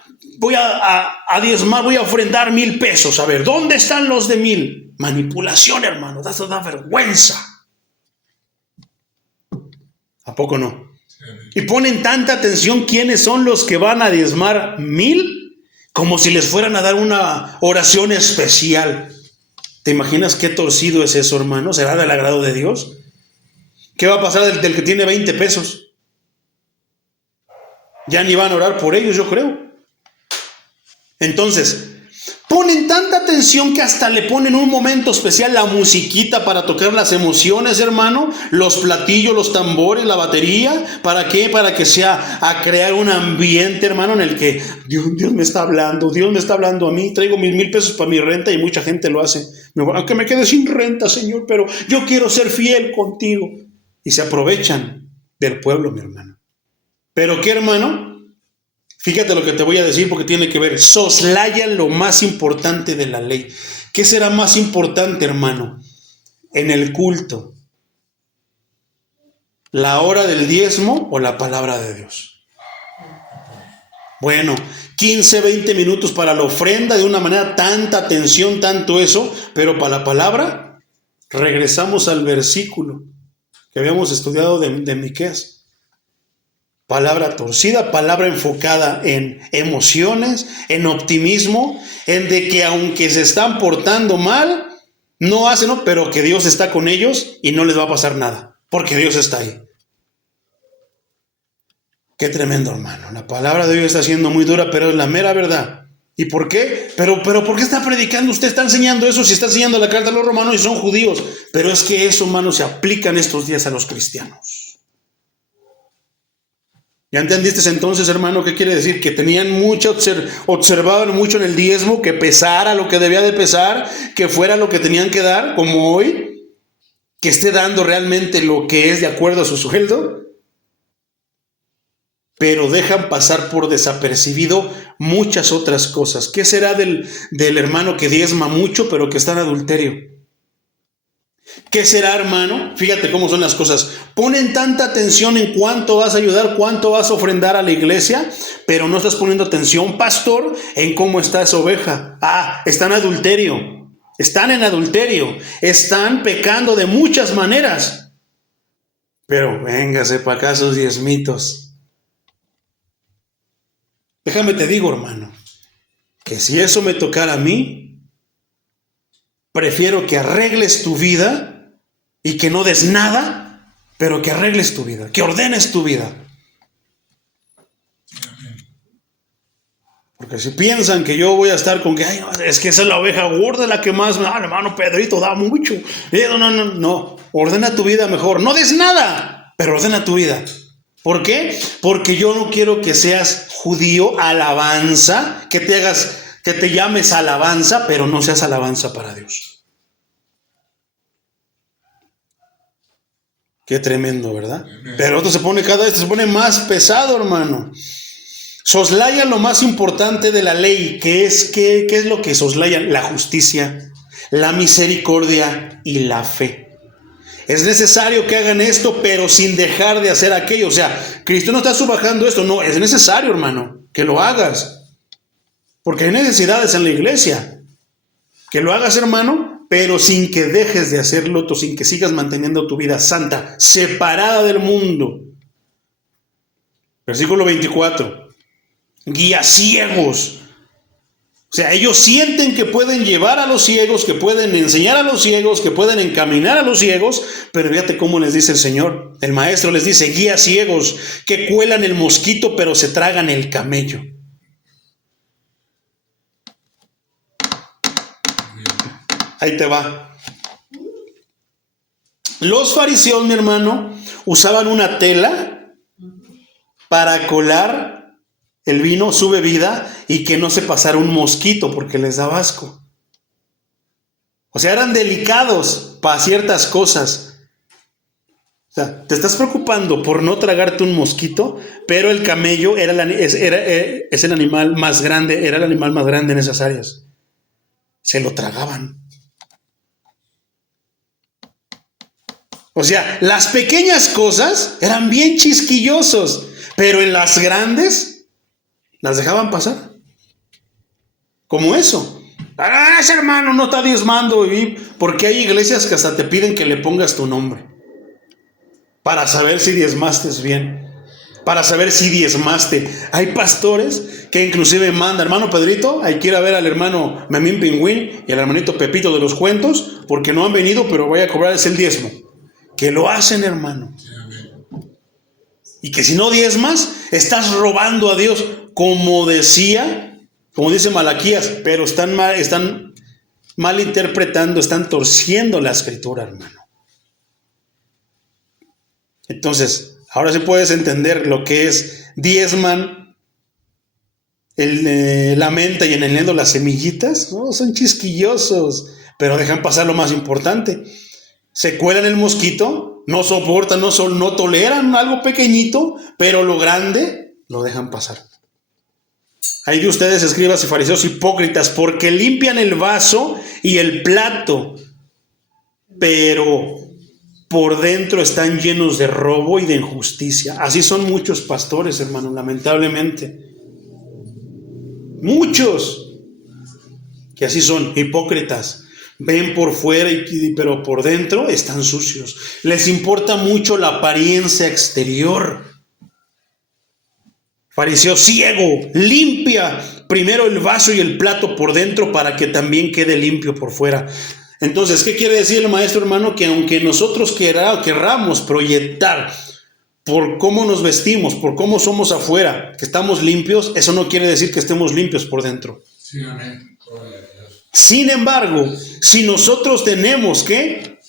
diezmar, voy a ofrendar 1,000 pesos. A ver, ¿dónde están los de 1,000? Manipulación, hermano, eso da vergüenza. ¿A poco no? Y ponen tanta atención quiénes son los que van a diezmar 1,000, como si les fueran a dar una oración especial. ¿Te imaginas qué torcido es eso, hermano? ¿Será del agrado de Dios? ¿Qué va a pasar del que tiene 20 pesos? Ya ni van a orar por ellos, yo creo. Entonces, ponen tanta atención que hasta le ponen un momento especial, la musiquita para tocar las emociones, hermano, los platillos, los tambores, la batería. ¿Para qué? Para que sea a crear un ambiente, hermano, en el que Dios me está hablando, Dios me está hablando a mí. Traigo mis 1,000 pesos para mi renta y mucha gente lo hace. Aunque me quede sin renta, Señor, pero yo quiero ser fiel contigo. Y se aprovechan del pueblo, mi hermano. ¿Pero qué, hermano? Fíjate lo que te voy a decir porque tiene que ver. Soslayan lo más importante de la ley. ¿Qué será más importante, hermano? En el culto, ¿la hora del diezmo o la palabra de Dios? Bueno, 15, 20 minutos para la ofrenda, de una manera, tanta atención, tanto eso, pero para la palabra, regresamos al versículo que habíamos estudiado de Miqueas. Palabra torcida, palabra enfocada en emociones, en optimismo, en de que aunque se están portando mal, no hacen, ¿no? Pero que Dios está con ellos y no les va a pasar nada, porque Dios está ahí. Qué tremendo, hermano. La palabra de Dios está siendo muy dura, pero es la mera verdad. ¿Y por qué? Pero ¿por qué está predicando? Usted está enseñando eso si está enseñando la carta a los romanos y son judíos. Pero es que eso, hermano, se aplica en estos días a los cristianos. ¿Ya entendiste entonces, hermano, qué quiere decir? Que tenían mucho, observaban mucho en el diezmo, que pesara lo que debía de pesar, que fuera lo que tenían que dar, como hoy, que esté dando realmente lo que es de acuerdo a su sueldo, pero dejan pasar por desapercibido muchas otras cosas. ¿Qué será del hermano que diezma mucho, pero que está en adulterio? ¿Qué será, hermano? Fíjate cómo son las cosas. Ponen tanta atención en cuánto vas a ayudar, cuánto vas a ofrendar a la iglesia, pero no estás poniendo atención, pastor, en cómo está esa oveja. Está en adulterio. Están en adulterio. Están pecando de muchas maneras. Pero véngase para acá esos diezmitos. Déjame te digo, hermano, que si eso me tocara a mí, prefiero que arregles tu vida y que no des nada, pero que arregles tu vida, que ordenes tu vida. Porque si piensan que yo voy a estar con que, ay, no, es que esa es la oveja gorda la que más, hermano Pedrito da mucho. No, ordena tu vida mejor. No des nada, pero ordena tu vida. ¿Por qué? Porque yo no quiero que seas judío alabanza, que te llames alabanza, pero no seas alabanza para Dios. Qué tremendo, ¿verdad? Pero esto cada vez se pone más pesado, hermano. Soslayan lo más importante de la ley. ¿Qué es lo que soslayan? La justicia, la misericordia y la fe. Es necesario que hagan esto, pero sin dejar de hacer aquello. O sea, Cristo no está subajando esto. No, es necesario, hermano, que lo hagas. Porque hay necesidades en la iglesia. Que lo hagas, hermano, pero sin que dejes de hacerlo, sin que sigas manteniendo tu vida santa, separada del mundo. Versículo 24. Guías ciegos. O sea, ellos sienten que pueden llevar a los ciegos, que pueden enseñar a los ciegos, que pueden encaminar a los ciegos, pero fíjate cómo les dice el Señor. El maestro les dice, guías ciegos, que cuelan el mosquito, pero se tragan el camello. Ahí te va. Los fariseos, mi hermano, usaban una tela para colar el vino, su bebida, y que no se pasara un mosquito porque les daba asco. O sea, eran delicados para ciertas cosas. O sea, te estás preocupando por no tragarte un mosquito, pero el camello es el animal más grande, era el animal más grande en esas áreas. Se lo tragaban. O sea, las pequeñas cosas eran bien chisquillosos, pero en las grandes las dejaban pasar. Como eso. Ese hermano no está diezmando, porque hay iglesias que hasta te piden que le pongas tu nombre para saber si diezmaste bien, para saber si diezmaste. Hay pastores que inclusive mandan, hermano Pedrito, hay que ir a ver al hermano Memín Pingüín y al hermanito Pepito de los cuentos, porque no han venido, pero voy a cobrarles el diezmo. Que lo hacen, hermano. Y que si no diezmas, estás robando a Dios, como dice Malaquías, pero están mal interpretando, están torciendo la escritura, hermano. Entonces, ahora sí puedes entender lo que es diezman, la menta y envenenando las semillitas. No, son chisquillosos, pero dejan pasar lo más importante. Se cuelan el mosquito, no soportan, no toleran algo pequeñito, pero lo grande lo dejan pasar. Hay de ustedes, escribas y fariseos hipócritas, porque limpian el vaso y el plato, pero por dentro están llenos de robo y de injusticia. Así son muchos pastores, hermano, lamentablemente. Muchos que así son, hipócritas. Ven por fuera, pero por dentro están sucios. Les importa mucho la apariencia exterior. Fariseo ciego, limpia primero el vaso y el plato por dentro para que también quede limpio por fuera. Entonces, ¿qué quiere decir el maestro, hermano? Que aunque nosotros querramos proyectar por cómo nos vestimos, por cómo somos afuera, que estamos limpios, eso no quiere decir que estemos limpios por dentro. Sí, amén. Sin embargo, si nosotros tenemos que,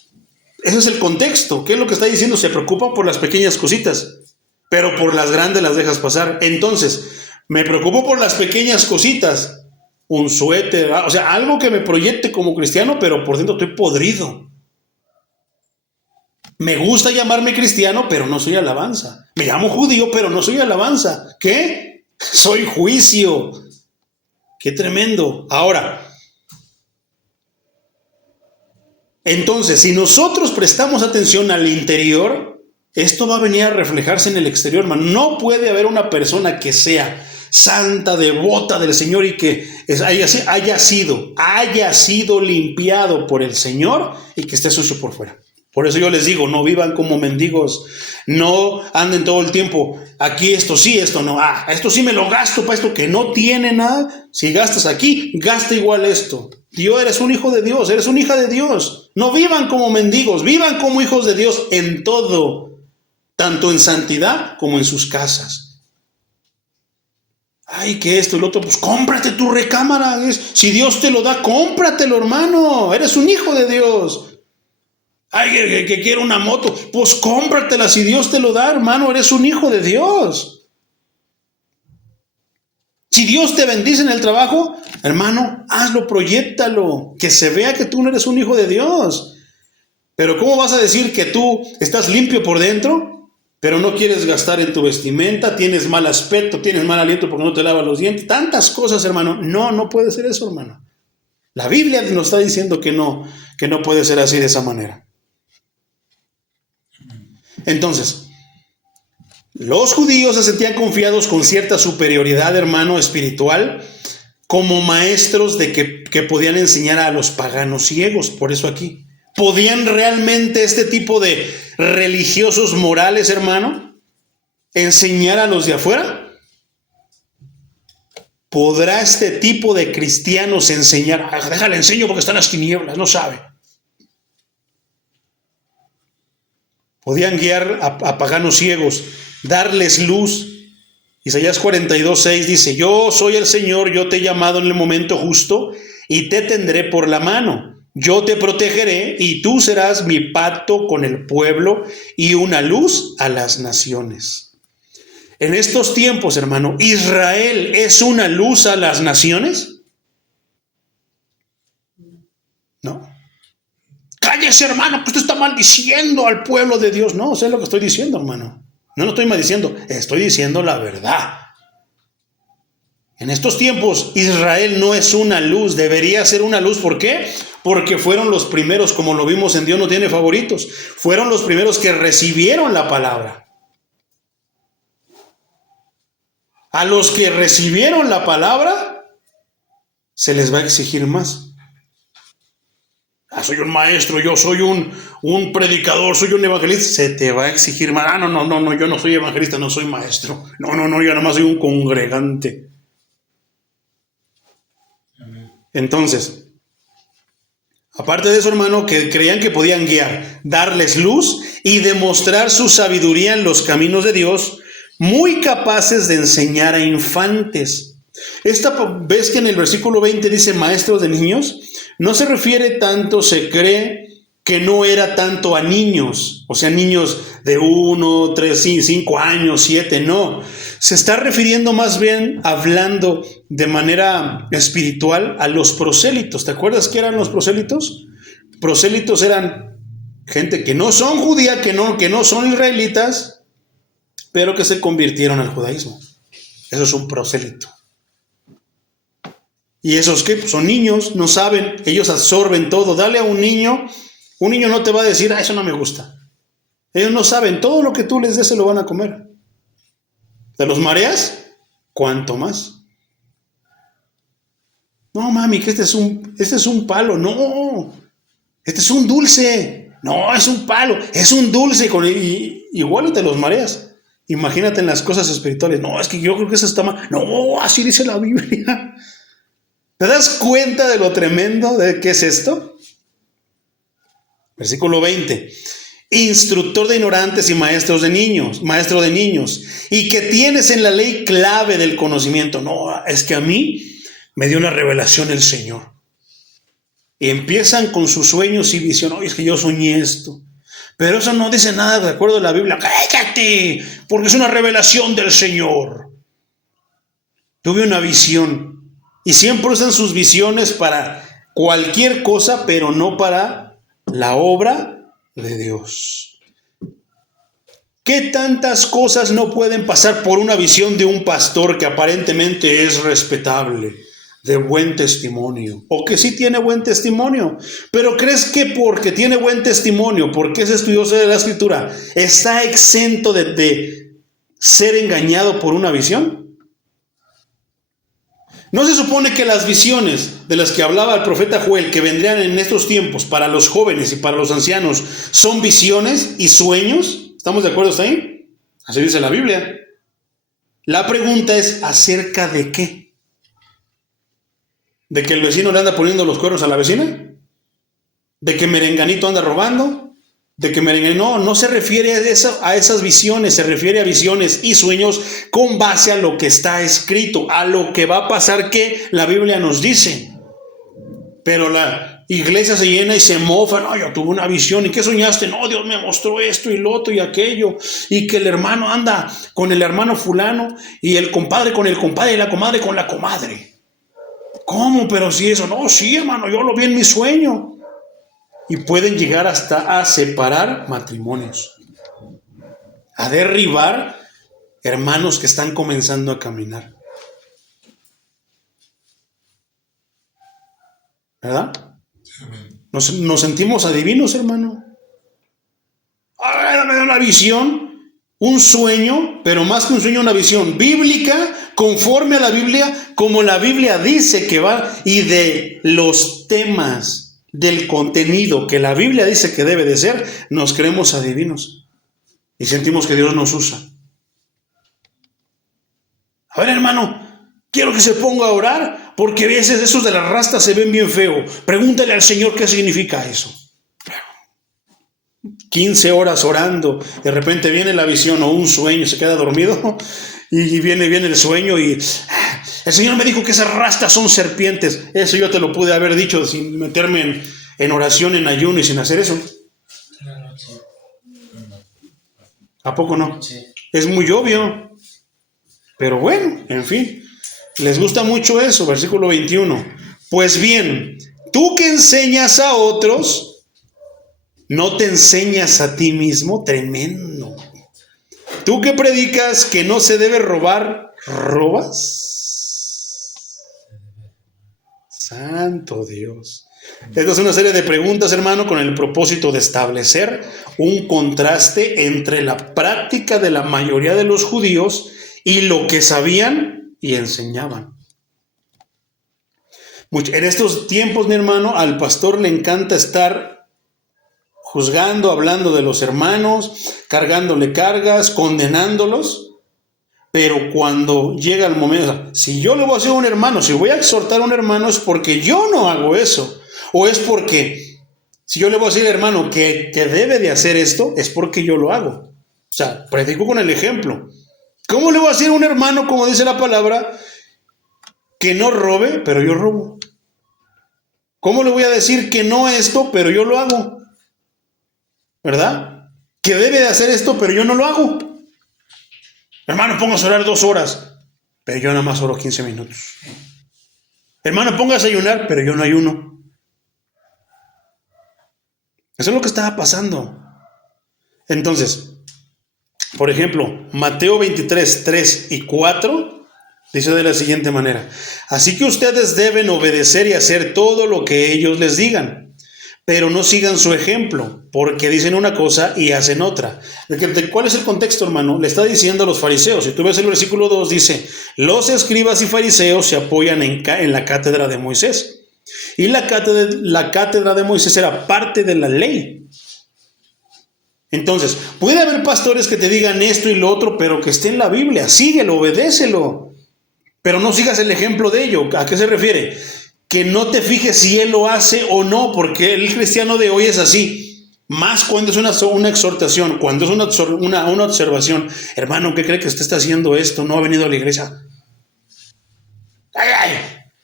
ese es el contexto, ¿qué es lo que está diciendo? Se preocupan por las pequeñas cositas, pero por las grandes las dejas pasar. Entonces, me preocupo por las pequeñas cositas, un suéter, o sea, algo que me proyecte como cristiano, pero por dentro estoy podrido. Me gusta llamarme cristiano, pero no soy alabanza. Me llamo judío, pero no soy alabanza. ¿Qué? Soy juicio. Qué tremendo. Ahora, entonces, si nosotros prestamos atención al interior, esto va a venir a reflejarse en el exterior, hermano. No puede haber una persona que sea santa, devota del Señor y que haya sido limpiado por el Señor y que esté sucio por fuera. Por eso yo les digo, no vivan como mendigos, no anden todo el tiempo, aquí esto sí, esto no, esto sí me lo gasto para esto que no tiene nada. Si gastas aquí, gasta igual esto. Dios, eres un hijo de Dios, eres una hija de Dios. No vivan como mendigos, vivan como hijos de Dios en todo, tanto en santidad como en sus casas. Ay, que esto y lo otro, pues cómprate tu recámara. Si Dios te lo da, cómpratelo, hermano. Eres un hijo de Dios. Ay, que quiero una moto, pues cómpratela si Dios te lo da, hermano. Eres un hijo de Dios. Si Dios te bendice en el trabajo, hermano, hazlo, proyéctalo, que se vea que tú no eres un hijo de Dios. Pero ¿cómo vas a decir que tú estás limpio por dentro, pero no quieres gastar en tu vestimenta, tienes mal aspecto, tienes mal aliento porque no te lavas los dientes? Tantas cosas, hermano. No puede ser eso, hermano. La Biblia nos está diciendo que no puede ser así de esa manera. Entonces, los judíos se sentían confiados con cierta superioridad, hermano, espiritual, como maestros de que podían enseñar a los paganos ciegos. Por eso aquí, ¿podían realmente este tipo de religiosos morales, hermano, enseñar a los de afuera? ¿Podrá este tipo de cristianos enseñar? Déjale enseño porque están las tinieblas, no sabe. Podían guiar a paganos ciegos, darles luz. Isaías 42:6 dice: yo soy el Señor, yo te he llamado en el momento justo y te tendré por la mano. yo te protegeré y tú serás mi pacto con el pueblo y una luz a las naciones. En estos tiempos, hermano, ¿Israel es una luz a las naciones? No. Cállese, hermano, que usted está maldiciendo al pueblo de Dios. No, sé lo que estoy diciendo, hermano. No lo estoy maldiciendo, estoy diciendo la verdad. En estos tiempos, Israel no es una luz, debería ser una luz. ¿Por qué? Porque fueron los primeros, como lo vimos en Dios no tiene favoritos, fueron los primeros que recibieron la palabra. A los que recibieron la palabra, se les va a exigir más. Soy un maestro, yo soy un predicador, soy un evangelista. Se te va a exigir más. No, yo no soy evangelista, no soy maestro. No, yo nada más soy un congregante. Entonces, aparte de eso, hermano, que creían que podían guiar, darles luz y demostrar su sabiduría en los caminos de Dios, muy capaces de enseñar a infantes. Esta vez que en el versículo 20 dice maestros de niños, no se refiere tanto, se cree que no era tanto a niños, o sea, niños de 1, 3, 5 años, 7, no. Se está refiriendo más bien, hablando de manera espiritual, a los prosélitos. ¿Te acuerdas qué eran los prosélitos? Prosélitos eran gente que no son judía, que no son israelitas, pero que se convirtieron al judaísmo. Eso es un prosélito. Y esos que son niños, no saben, ellos absorben todo. Dale a un niño no te va a decir, eso no me gusta. Ellos no saben, todo lo que tú les des se lo van a comer. ¿Te los mareas? ¿Cuánto más? No, mami, que este es un palo. No, este es un dulce. No, es un palo, es un dulce. Igual te los mareas. Imagínate en las cosas espirituales. No, es que yo creo que eso está mal. No, así dice la Biblia. ¿Te das cuenta de lo tremendo de qué es esto? Versículo 20. Instructor de ignorantes y maestro de niños, y que tienes en la ley clave del conocimiento. No, es que a mí me dio una revelación el Señor. Y empiezan con sus sueños y visiones. Es que yo soñé esto. Pero eso no dice nada de acuerdo a la Biblia. ¡Cállate! Porque es una revelación del Señor. Tuve una visión. Y siempre usan sus visiones para cualquier cosa, pero no para la obra de Dios. ¿Qué tantas cosas no pueden pasar por una visión de un pastor que aparentemente es respetable, de buen testimonio, o que sí tiene buen testimonio? Pero ¿crees que porque tiene buen testimonio, porque es estudioso de la Escritura, está exento de ser engañado por una visión? ¿No se supone que las visiones de las que hablaba el profeta Joel, que vendrían en estos tiempos para los jóvenes y para los ancianos, son visiones y sueños? ¿Estamos de acuerdo hasta ahí? Así dice la Biblia. La pregunta es, ¿acerca de qué? ¿De que el vecino le anda poniendo los cuernos a la vecina? ¿De que Merenganito anda robando? ¿De que Merenganito? No se refiere a esas visiones, se refiere a visiones y sueños con base a lo que está escrito, a lo que va a pasar que la Biblia nos dice. Pero la iglesia se llena y se mofa. No, yo tuve una visión. ¿Y qué soñaste? No, Dios me mostró esto y lo otro y aquello. Y que el hermano anda con el hermano fulano y el compadre con el compadre y la comadre con la comadre. ¿Cómo? Pero si eso. No, sí, hermano, yo lo vi en mi sueño. Y pueden llegar hasta a separar matrimonios, a derribar hermanos que están comenzando a caminar. ¿Verdad? Nos sentimos adivinos, hermano. Ahora me da una visión, un sueño, pero más que un sueño, una visión bíblica, conforme a la Biblia, como la Biblia dice que va, y de los temas, del contenido que la Biblia dice que debe de ser, nos creemos adivinos y sentimos que Dios nos usa. A ver, hermano, quiero que se ponga a orar, porque a veces esos de las rastas se ven bien feo. Pregúntale al Señor qué significa eso. 15 horas orando, de repente viene la visión o un sueño, se queda dormido y viene el sueño y el Señor me dijo que esas rastas son serpientes. Eso yo te lo pude haber dicho sin meterme en oración, en ayuno y sin hacer eso? Claro, sí. ¿A poco no? Sí. Es muy obvio. Pero bueno, en fin. Les gusta mucho eso, versículo 21. Pues bien, tú que enseñas a otros, ¿no te enseñas a ti mismo? Tremendo. Tú que predicas que no se debe robar, ¿robas? Santo Dios. Esta es una serie de preguntas, hermano, con el propósito de establecer un contraste entre la práctica de la mayoría de los judíos y lo que sabían y enseñaban. En estos tiempos, mi hermano, al pastor le encanta estar juzgando, hablando de los hermanos, cargándole cargas, condenándolos. Pero cuando llega el momento, si yo le voy a hacer a un hermano, si voy a exhortar a un hermano, es porque yo no hago eso. O es porque, si yo le voy a decir, hermano, que debe de hacer esto, es porque yo lo hago. O sea, predico con el ejemplo. ¿Cómo le voy a decir a un hermano, como dice la palabra, que no robe, pero yo robo? ¿Cómo le voy a decir que no esto, pero yo lo hago? ¿Verdad? Que debe de hacer esto, pero yo no lo hago. Hermano, póngase a orar 2 horas, pero yo nada más oro 15 minutos. Hermano, póngase a ayunar, pero yo no ayuno. Eso es lo que estaba pasando. Entonces, por ejemplo, Mateo 23, 3 y 4 dice de la siguiente manera: así que ustedes deben obedecer y hacer todo lo que ellos les digan, pero no sigan su ejemplo, porque dicen una cosa y hacen otra. ¿Cuál es el contexto, hermano? Le está diciendo a los fariseos. Si tú ves el versículo 2, dice: los escribas y fariseos se apoyan en la cátedra de Moisés. Y la cátedra de Moisés era parte de la ley. Entonces, puede haber pastores que te digan esto y lo otro, pero que esté en la Biblia. Síguelo, obedécelo. Pero no sigas el ejemplo de ello. ¿A qué se refiere? Que no te fijes si él lo hace o no, porque el cristiano de hoy es así. Más cuando es una exhortación, cuando es una observación. Hermano, ¿qué cree que usted está haciendo esto? ¿No ha venido a la iglesia? ¡Ay!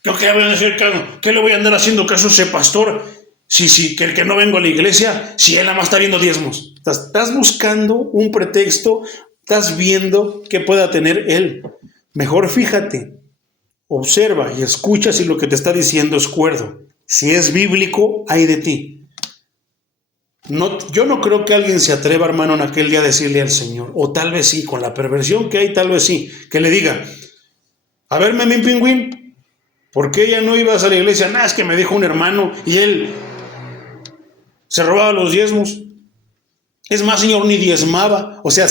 ¿Yo qué voy a decir? ¿Qué le voy a andar haciendo caso a ese pastor? Sí, que no vengo a la iglesia, si él nada más está viendo diezmos. Estás buscando un pretexto, estás viendo qué pueda tener él. Mejor fíjate, observa y escucha si lo que te está diciendo es cuerdo. Si es bíblico, hay de ti. Yo no creo que alguien se atreva, hermano, en aquel día a decirle al Señor, o tal vez sí, con la perversión que hay, tal vez sí, que le diga: a ver, Memín Pingüín, ¿por qué ya no ibas a la iglesia? Nada, es que me dijo un hermano y él se robaba los diezmos. Es más, Señor, ni diezmaba. O sea,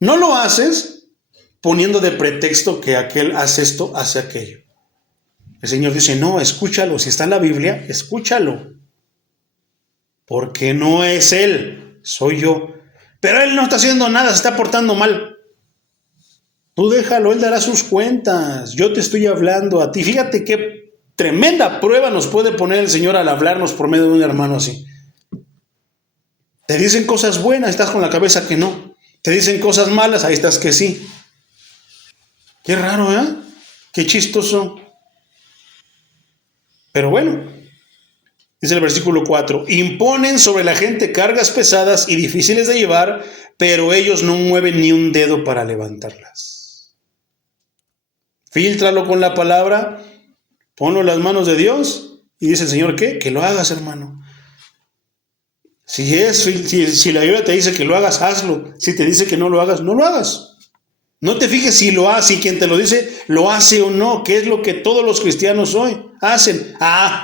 no lo haces poniendo de pretexto que aquel hace esto, hace aquello. El Señor dice: no, escúchalo. Si está en la Biblia, escúchalo. Porque no es él, soy yo. Pero él no está haciendo nada, se está portando mal. Tú déjalo, él dará sus cuentas. Yo te estoy hablando a ti. Fíjate qué tremenda prueba nos puede poner el Señor al hablarnos por medio de un hermano así. Te dicen cosas buenas, estás con la cabeza que no. Te dicen cosas malas, ahí estás que sí. Qué raro, ¿eh? Qué chistoso. Pero bueno, dice el versículo 4: imponen sobre la gente cargas pesadas y difíciles de llevar, pero ellos no mueven ni un dedo para levantarlas. Fíltralo con la palabra, ponlo en las manos de Dios y dice el Señor, ¿qué? Que lo hagas, hermano. Si la Biblia te dice que lo hagas, hazlo. Si te dice que no lo hagas, no lo hagas. No te fijes si lo hace y quien te lo dice lo hace o no, que es lo que todos los cristianos hoy hacen.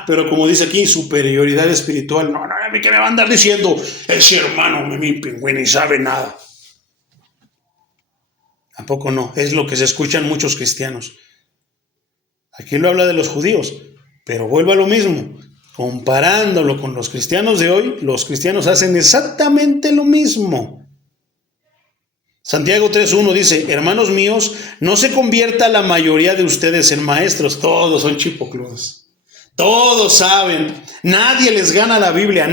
Pero como dice aquí, superioridad espiritual. No, a mí que me va a andar diciendo ese hermano Memín Pingüín y sabe nada. ¿A poco no? Es lo que se escuchan muchos cristianos. Aquí lo habla de los judíos, pero vuelvo a lo mismo. Comparándolo con los cristianos de hoy, los cristianos hacen exactamente lo mismo. Santiago 3:1 dice: hermanos míos, no se convierta la mayoría de ustedes en maestros. Todos son chipocludos. Todos saben. Nadie les gana la Biblia.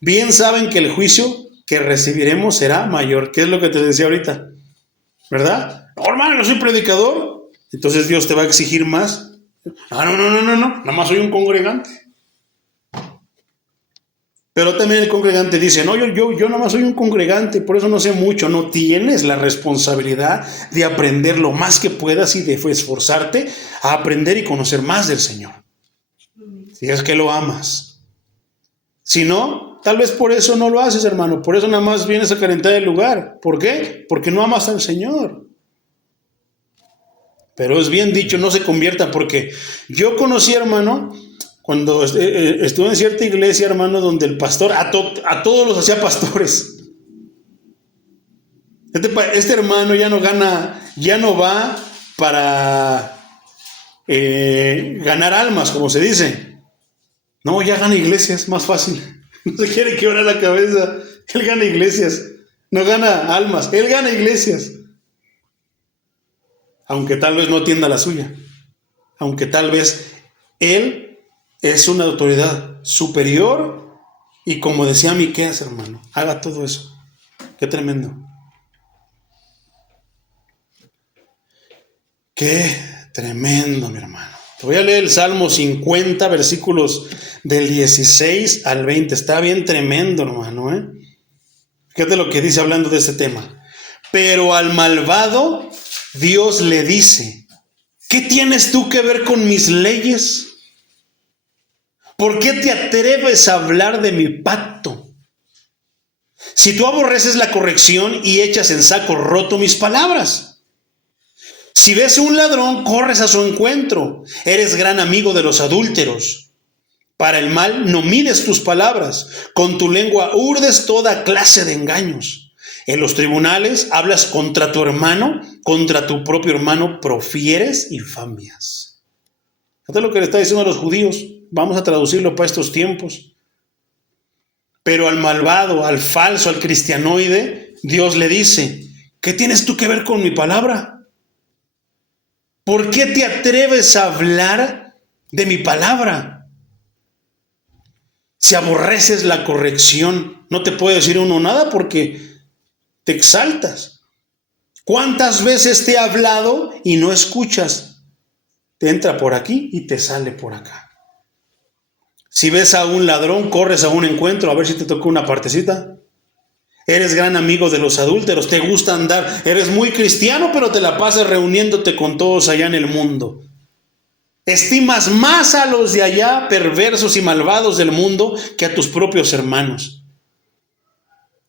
Bien saben que el juicio que recibiremos será mayor. ¿Qué es lo que te decía ahorita? ¿Verdad? No, hermano, yo soy predicador. Entonces Dios te va a exigir más. No. Nada más soy un congregante. Pero también el congregante dice, no, yo nomás soy un congregante, por eso no sé mucho. No, tienes la responsabilidad de aprender lo más que puedas y de esforzarte a aprender y conocer más del Señor. Si es que lo amas. Si no, tal vez por eso no lo haces, hermano. Por eso nada más vienes a calentar el lugar. ¿Por qué? Porque no amas al Señor. Pero es bien dicho, no se conviertan, porque yo conocí, hermano, cuando estuve en cierta iglesia, hermano, donde el pastor a todos los hacía pastores. Este hermano ya no va para ganar almas, como se dice. No, ya gana iglesias, más fácil. No se quiere quebrar la cabeza. Él gana iglesias, no gana almas, él gana iglesias. Aunque tal vez no atienda la suya. Aunque tal vez él es una autoridad superior y, como decía Miqueas, hermano, haga todo eso. Qué tremendo. Qué tremendo, mi hermano. Te voy a leer el Salmo 50, versículos del 16 al 20. Está bien tremendo, hermano, ¿eh? Fíjate lo que dice hablando de este tema. Pero al malvado Dios le dice, ¿qué tienes tú que ver con mis leyes? ¿Por qué te atreves a hablar de mi pacto? Si tú aborreces la corrección y echas en saco roto mis palabras. Si ves un ladrón, corres a su encuentro. Eres gran amigo de los adúlteros. Para el mal no mides tus palabras. Con tu lengua urdes toda clase de engaños. En los tribunales hablas contra tu hermano, contra tu propio hermano profieres infamias. Fíjate lo que le está diciendo a los judíos. Vamos a traducirlo para estos tiempos. Pero al malvado, al falso, al cristianoide, Dios le dice, ¿qué tienes tú que ver con mi palabra? ¿Por qué te atreves a hablar de mi palabra? Si aborreces la corrección, no te puede decir uno nada porque te exaltas. ¿Cuántas veces te he hablado y no escuchas? Te entra por aquí y te sale por acá. Si ves a un ladrón, corres a un encuentro a ver si te toca una partecita. Eres gran amigo de los adúlteros, te gusta andar, eres muy cristiano, pero te la pasas reuniéndote con todos allá en el mundo. Estimas más a los de allá, perversos y malvados del mundo, que a tus propios hermanos.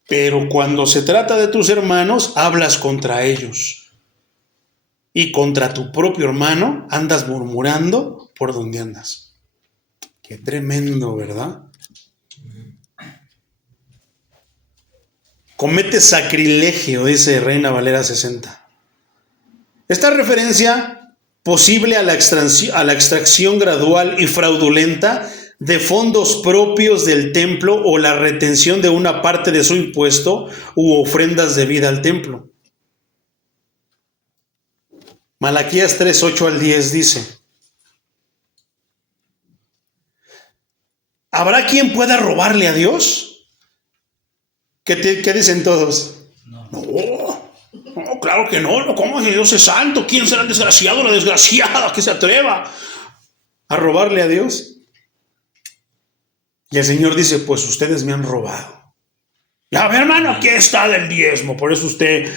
Pero cuando se trata de tus hermanos, hablas contra ellos. Y contra tu propio hermano andas murmurando por donde andas. Qué tremendo, ¿verdad? Comete sacrilegio, dice Reina Valera 60. Esta referencia posible a la extracción gradual y fraudulenta de fondos propios del templo o la retención de una parte de su impuesto u ofrendas de vida al templo. Malaquías 3, 8 al 10 dice, ¿habrá quien pueda robarle a Dios? ¿Qué dicen todos? No, claro que no. ¿Cómo que Dios es santo? ¿Quién será el desgraciado o la desgraciada que se atreva a robarle a Dios? Y el Señor dice, pues ustedes me han robado. Ya, mi hermano, aquí está del diezmo. Por eso usted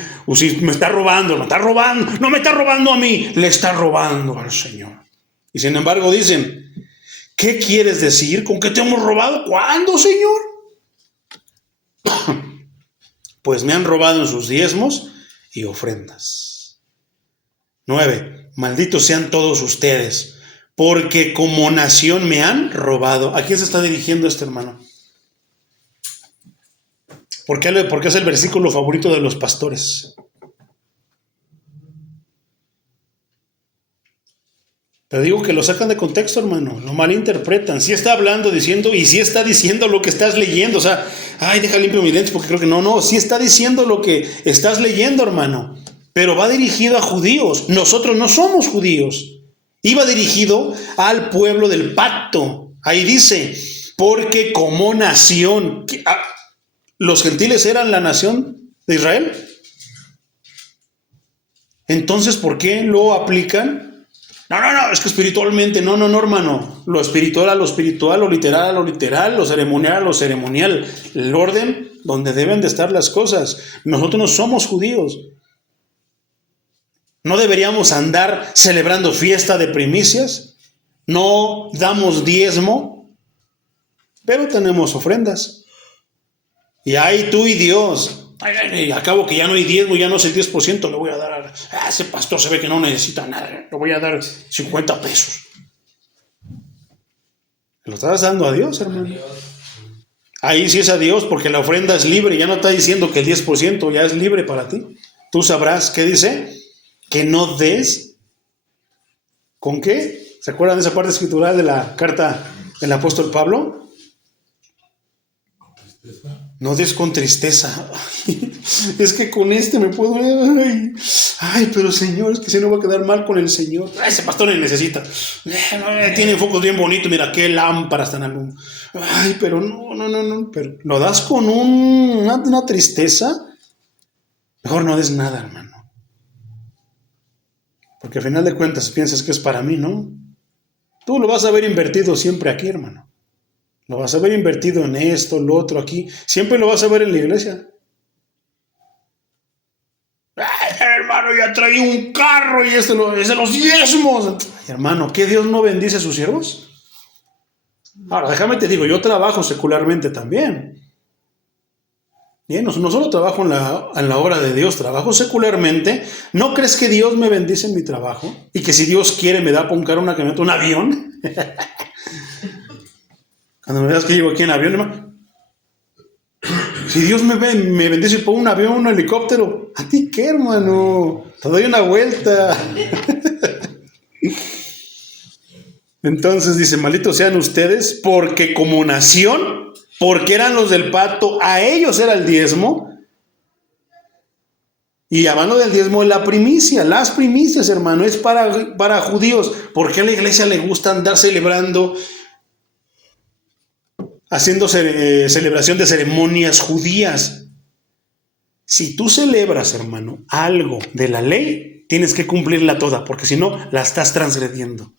me está robando, no me está robando a mí, le está robando al Señor. Y sin embargo dicen, ¿qué quieres decir? ¿Con qué te hemos robado? ¿Cuándo, Señor? Pues me han robado en sus diezmos y ofrendas. 9. Malditos sean todos ustedes, porque como nación me han robado. ¿A quién se está dirigiendo este hermano? Porque es el versículo favorito de los pastores. Te digo que lo sacan de contexto, hermano, lo malinterpretan. Sí está hablando, diciendo, y sí está diciendo lo que estás leyendo. O sea, deja limpio mis lentes porque creo que no, sí está diciendo lo que estás leyendo, hermano. Pero va dirigido a judíos. Nosotros no somos judíos. Iba dirigido al pueblo del pacto. Ahí dice, porque como nación, ¿los gentiles eran la nación de Israel? Entonces, ¿por qué lo aplican No, es que espiritualmente, no, hermano. Lo espiritual a lo espiritual, lo literal a lo literal, lo ceremonial a lo ceremonial. El orden donde deben de estar las cosas. Nosotros no somos judíos. No deberíamos andar celebrando fiesta de primicias. No damos diezmo, pero tenemos ofrendas. Y ahí tú y Dios. Ay, acabo que ya no hay diezmo, ya no es el 10%, le voy a dar a ese pastor, se ve que no necesita nada, le voy a dar 50 pesos. Lo estás dando a Dios, hermano. Ahí sí es a Dios, porque la ofrenda es libre, ya no está diciendo que el 10% ya es libre para ti. Tú sabrás, ¿qué dice? Que no des. ¿Con qué? ¿Se acuerdan de esa parte escritural de la carta del apóstol Pablo? No des con tristeza. Es que con me puedo. Ay, pero Señor, es que si no va a quedar mal con el Señor. Ese pastor le necesita. Tiene focos bien bonitos. Mira qué lámparas tan alumnos. Ay, pero no. Pero lo das con una tristeza. Mejor no des nada, hermano. Porque al final de cuentas piensas que es para mí, ¿no? Tú lo vas a ver invertido siempre aquí, hermano. Lo vas a ver invertido en esto, lo otro, aquí. Siempre lo vas a ver en la iglesia. Ay, hermano, ya traí un carro y es de los diezmos. Ay, hermano, ¿qué Dios no bendice a sus siervos? Ahora, déjame te digo, yo trabajo secularmente también. Bien, no solo trabajo en la obra de Dios, trabajo secularmente. ¿No crees que Dios me bendice en mi trabajo? Y que si Dios quiere me da para un carro, una camioneta, un avión. Cuando me veas que llego aquí en avión, hermano. Si Dios me bendice por un avión, un helicóptero, ¿a ti qué, hermano? Te doy una vuelta. Entonces dice, malditos sean ustedes, porque como nación, porque eran los del pacto, a ellos era el diezmo. Y hablando del diezmo es la primicia, las primicias, hermano, es para judíos. ¿Por qué a la iglesia le gusta andar celebrando, haciendo celebración de ceremonias judías? Si tú celebras, hermano, algo de la ley, tienes que cumplirla toda, porque si no, la estás transgrediendo.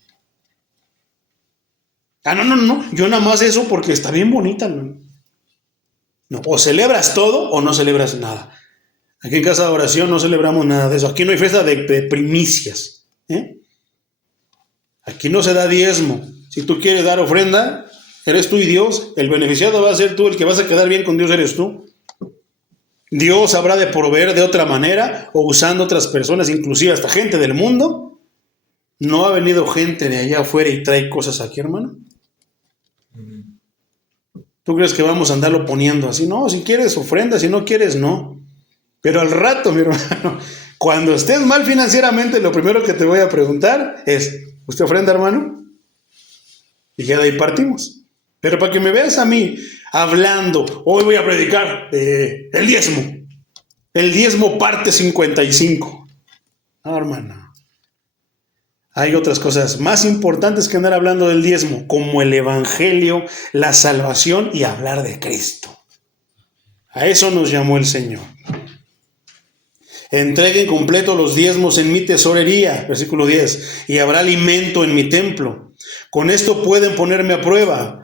No, yo nada más eso porque está bien bonita. No, o celebras todo o no celebras nada. Aquí en Casa de Oración no celebramos nada de eso. Aquí no hay fiesta de primicias. Aquí no se da diezmo. Si tú quieres dar ofrenda, eres tú y Dios. El beneficiado va a ser tú, el que vas a quedar bien con Dios eres tú. Dios habrá de proveer de otra manera o usando otras personas, inclusive hasta gente del mundo. ¿No ha venido gente de allá afuera y trae cosas aquí, hermano? ¿Tú crees que vamos a andarlo poniendo así? No, si quieres ofrenda, si no quieres, no. Pero al rato, mi hermano, cuando estés mal financieramente, lo primero que te voy a preguntar es, ¿usted ofrenda, hermano? Y ya de ahí partimos. Pero para que me veas a mí hablando, hoy voy a predicar el diezmo. El diezmo parte 55. No, hermano. Hay otras cosas más importantes que andar hablando del diezmo, como el evangelio, la salvación y hablar de Cristo. A eso nos llamó el Señor. Entreguen completo los diezmos en mi tesorería, versículo 10, y habrá alimento en mi templo. Con esto pueden ponerme a prueba.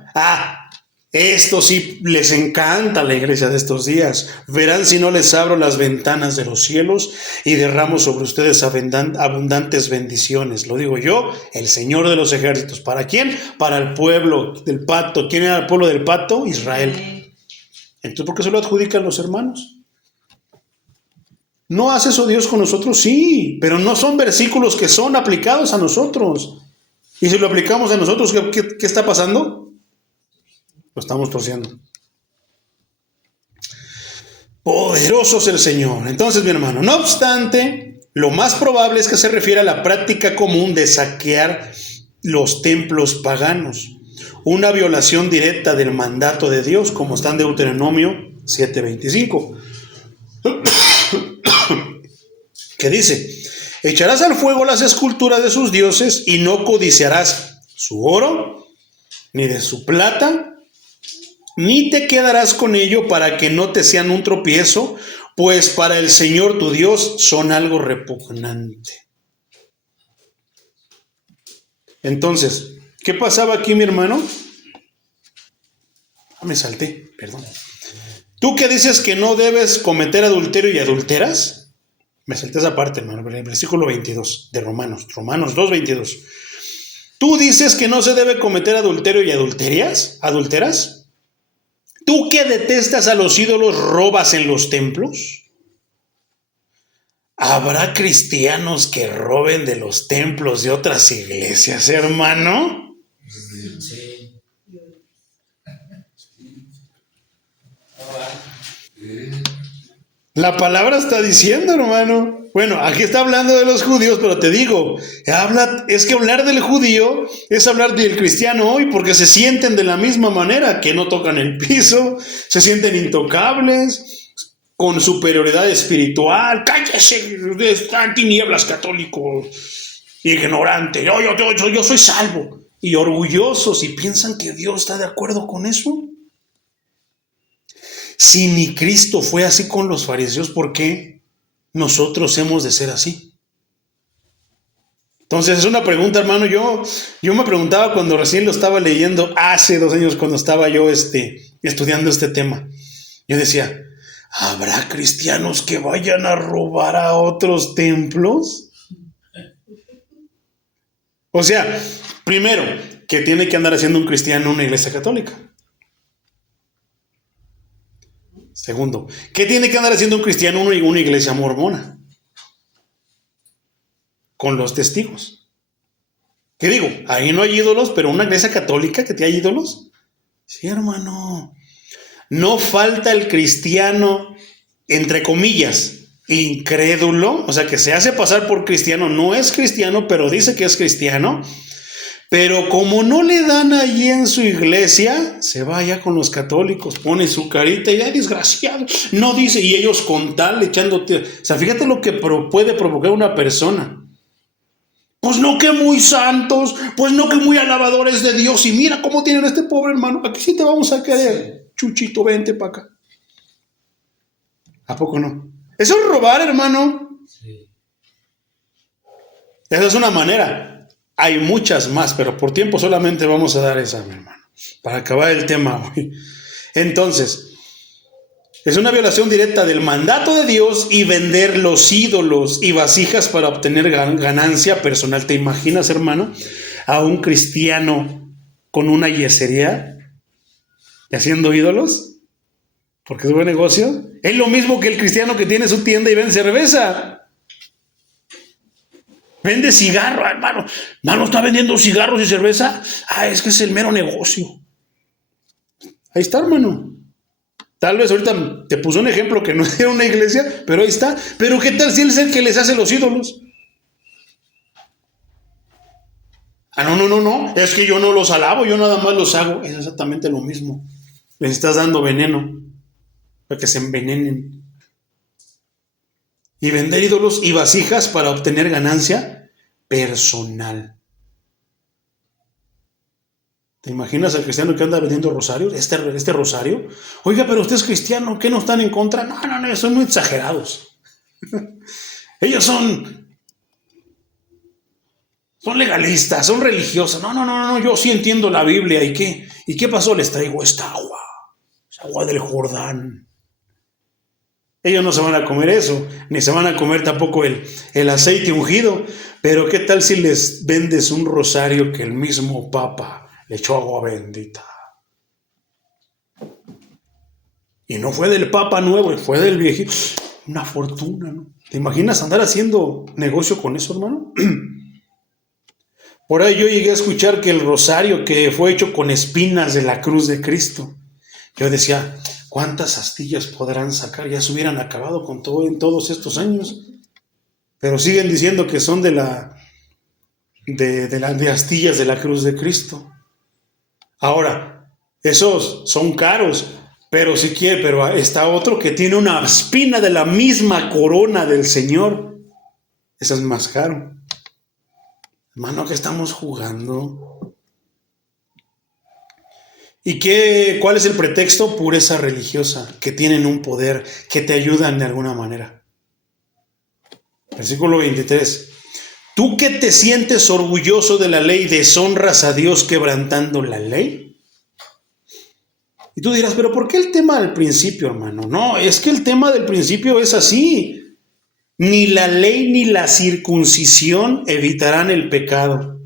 Esto sí les encanta a la iglesia de estos días. Verán si no les abro las ventanas de los cielos y derramo sobre ustedes abundantes bendiciones. Lo digo yo, el Señor de los ejércitos. ¿Para quién? Para el pueblo del pacto. ¿Quién era el pueblo del pacto? Israel. Entonces, ¿por qué se lo adjudican los hermanos? ¿No hace eso Dios con nosotros? Sí, pero no son versículos que son aplicados a nosotros. Y si lo aplicamos a nosotros, ¿qué está pasando? Lo estamos torciendo. Poderoso es el Señor. Entonces, mi hermano, no obstante, lo más probable es que se refiere a la práctica común de saquear los templos paganos. Una violación directa del mandato de Dios, como está en Deuteronomio 7:25. Que dice, echarás al fuego las esculturas de sus dioses y no codiciarás su oro, ni de su plata, ni te quedarás con ello para que no te sean un tropiezo, pues para el Señor tu Dios son algo repugnante. Entonces, ¿qué pasaba aquí, mi hermano? Me salté, perdón. ¿Tú que dices que no debes cometer adulterio y adulteras? Me salté esa parte, hermano, el versículo 22 de Romanos 2:22. ¿Tú dices que no se debe cometer adulterio y adulteras? ¿Tú que detestas a los ídolos robas en los templos? ¿Habrá cristianos que roben de los templos de otras iglesias, hermano? Sí. La palabra está diciendo, hermano. Bueno, aquí está hablando de los judíos, pero te digo, es que hablar del judío es hablar del cristiano hoy, porque se sienten de la misma manera, que no tocan el piso, se sienten intocables, con superioridad espiritual. Cállese, está en tinieblas, católico, ignorante. Yo soy salvo. Y orgullosos, y piensan que Dios está de acuerdo con eso. Si ni Cristo fue así con los fariseos, ¿por qué nosotros hemos de ser así? Entonces es una pregunta, hermano. Yo me preguntaba cuando recién lo estaba leyendo hace 2 años, cuando estaba yo estudiando este tema. Yo decía, ¿habrá cristianos que vayan a robar a otros templos? O sea, primero, ¿qué tiene que andar haciendo un cristiano en una iglesia católica? Segundo, ¿qué tiene que andar haciendo un cristiano en una iglesia mormona? Con los testigos. ¿Qué digo? Ahí no hay ídolos, pero una iglesia católica que te hay ídolos. Sí, hermano. No falta el cristiano, entre comillas, incrédulo, o sea, que se hace pasar por cristiano, no es cristiano, pero dice que es cristiano. Pero como no le dan allí en su iglesia, se va allá con los católicos, pone su carita y ¡ay, desgraciado! No dice, y ellos con tal echándote. O sea, fíjate lo que puede provocar una persona. Pues no que muy santos, pues no que muy alabadores de Dios. Y mira cómo tienen a este pobre hermano. Aquí sí te vamos a querer. Sí. Chuchito, vente para acá. ¿A poco no? Eso es robar, hermano. Sí. Esa es una manera. Hay muchas más, pero por tiempo solamente vamos a dar esa, mi hermano, para acabar el tema hoy. Entonces, es una violación directa del mandato de Dios y vender los ídolos y vasijas para obtener ganancia personal. ¿Te imaginas, hermano, a un cristiano con una yesería y haciendo ídolos? Porque es buen negocio. Es lo mismo que el cristiano que tiene su tienda y vende cerveza. Vende cigarro, hermano. ¿No está vendiendo cigarros y cerveza? Es que es el mero negocio. Ahí está, hermano. Tal vez ahorita te puso un ejemplo que no era una iglesia, pero ahí está. Pero ¿qué tal si él es el que les hace los ídolos? No. Es que yo no los alabo, yo nada más los hago. Es exactamente lo mismo. Les estás dando veneno para que se envenenen. Y vender ídolos y vasijas para obtener ganancia personal. ¿Te imaginas al cristiano que anda vendiendo rosarios? Este rosario. Oiga, pero usted es cristiano, ¿qué no están en contra? No, son muy exagerados. Ellos son legalistas, son religiosos. No, yo sí entiendo la Biblia. ¿Y qué? ¿Y qué pasó? Les traigo esta agua. Es agua del Jordán. Ellos no se van a comer eso, ni se van a comer tampoco el aceite ungido. Pero ¿qué tal si les vendes un rosario que el mismo Papa le echó agua bendita? Y no fue del Papa nuevo, fue del viejito. Una fortuna, ¿no? ¿Te imaginas andar haciendo negocio con eso, hermano? Por ahí yo llegué a escuchar que el rosario que fue hecho con espinas de la cruz de Cristo. Yo decía, ¿cuántas astillas podrán sacar? Ya se hubieran acabado con todo en todos estos años. Pero siguen diciendo que son de astillas de la cruz de Cristo. Ahora, esos son caros, pero si quiere, pero está otro que tiene una espina de la misma corona del Señor. Ese es más caro. Hermano, ¿qué estamos jugando? ¿Y cuál es el pretexto? Pureza religiosa, que tienen un poder, que te ayudan de alguna manera. Versículo 23. ¿Tú que te sientes orgulloso de la ley, deshonras a Dios quebrantando la ley? Y tú dirás, pero ¿por qué el tema del principio, hermano? No, es que el tema del principio es así. Ni la ley ni la circuncisión evitarán el pecado.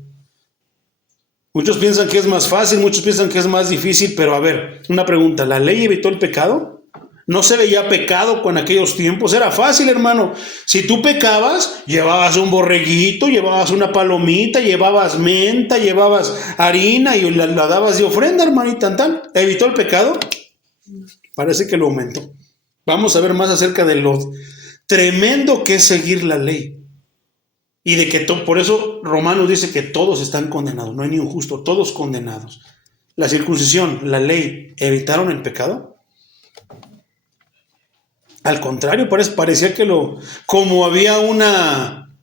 Muchos piensan que es más fácil, muchos piensan que es más difícil, pero a ver, una pregunta, ¿la ley evitó el pecado? ¿No se veía pecado con aquellos tiempos? Era fácil, hermano. Si tú pecabas, llevabas un borreguito, llevabas una palomita, llevabas menta, llevabas harina y la dabas de ofrenda, hermanita, tal. ¿Evitó el pecado? Parece que lo aumentó. Vamos a ver más acerca de lo tremendo que es seguir la ley. Y de que por eso Romanos dice que todos están condenados, no hay ni un justo, todos condenados. La circuncisión, la ley, ¿evitaron el pecado? Al contrario, parecía que como había una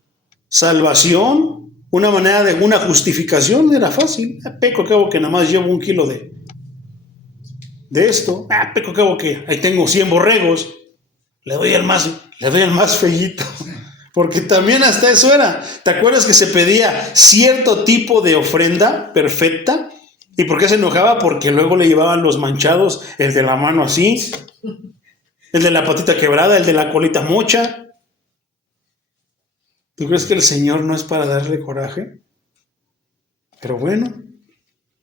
salvación, una manera de una justificación, era fácil. Peco, que hago que nada más llevo 1 kilo de esto. Peco, que hago que ahí tengo 100 borregos. Le doy al más feíto. Porque también hasta eso era. ¿Te acuerdas que se pedía cierto tipo de ofrenda perfecta? ¿Y por qué se enojaba? Porque luego le llevaban los manchados, el de la mano así, el de la patita quebrada, el de la colita mocha. ¿Tú crees que el Señor no es para darle coraje? Pero bueno,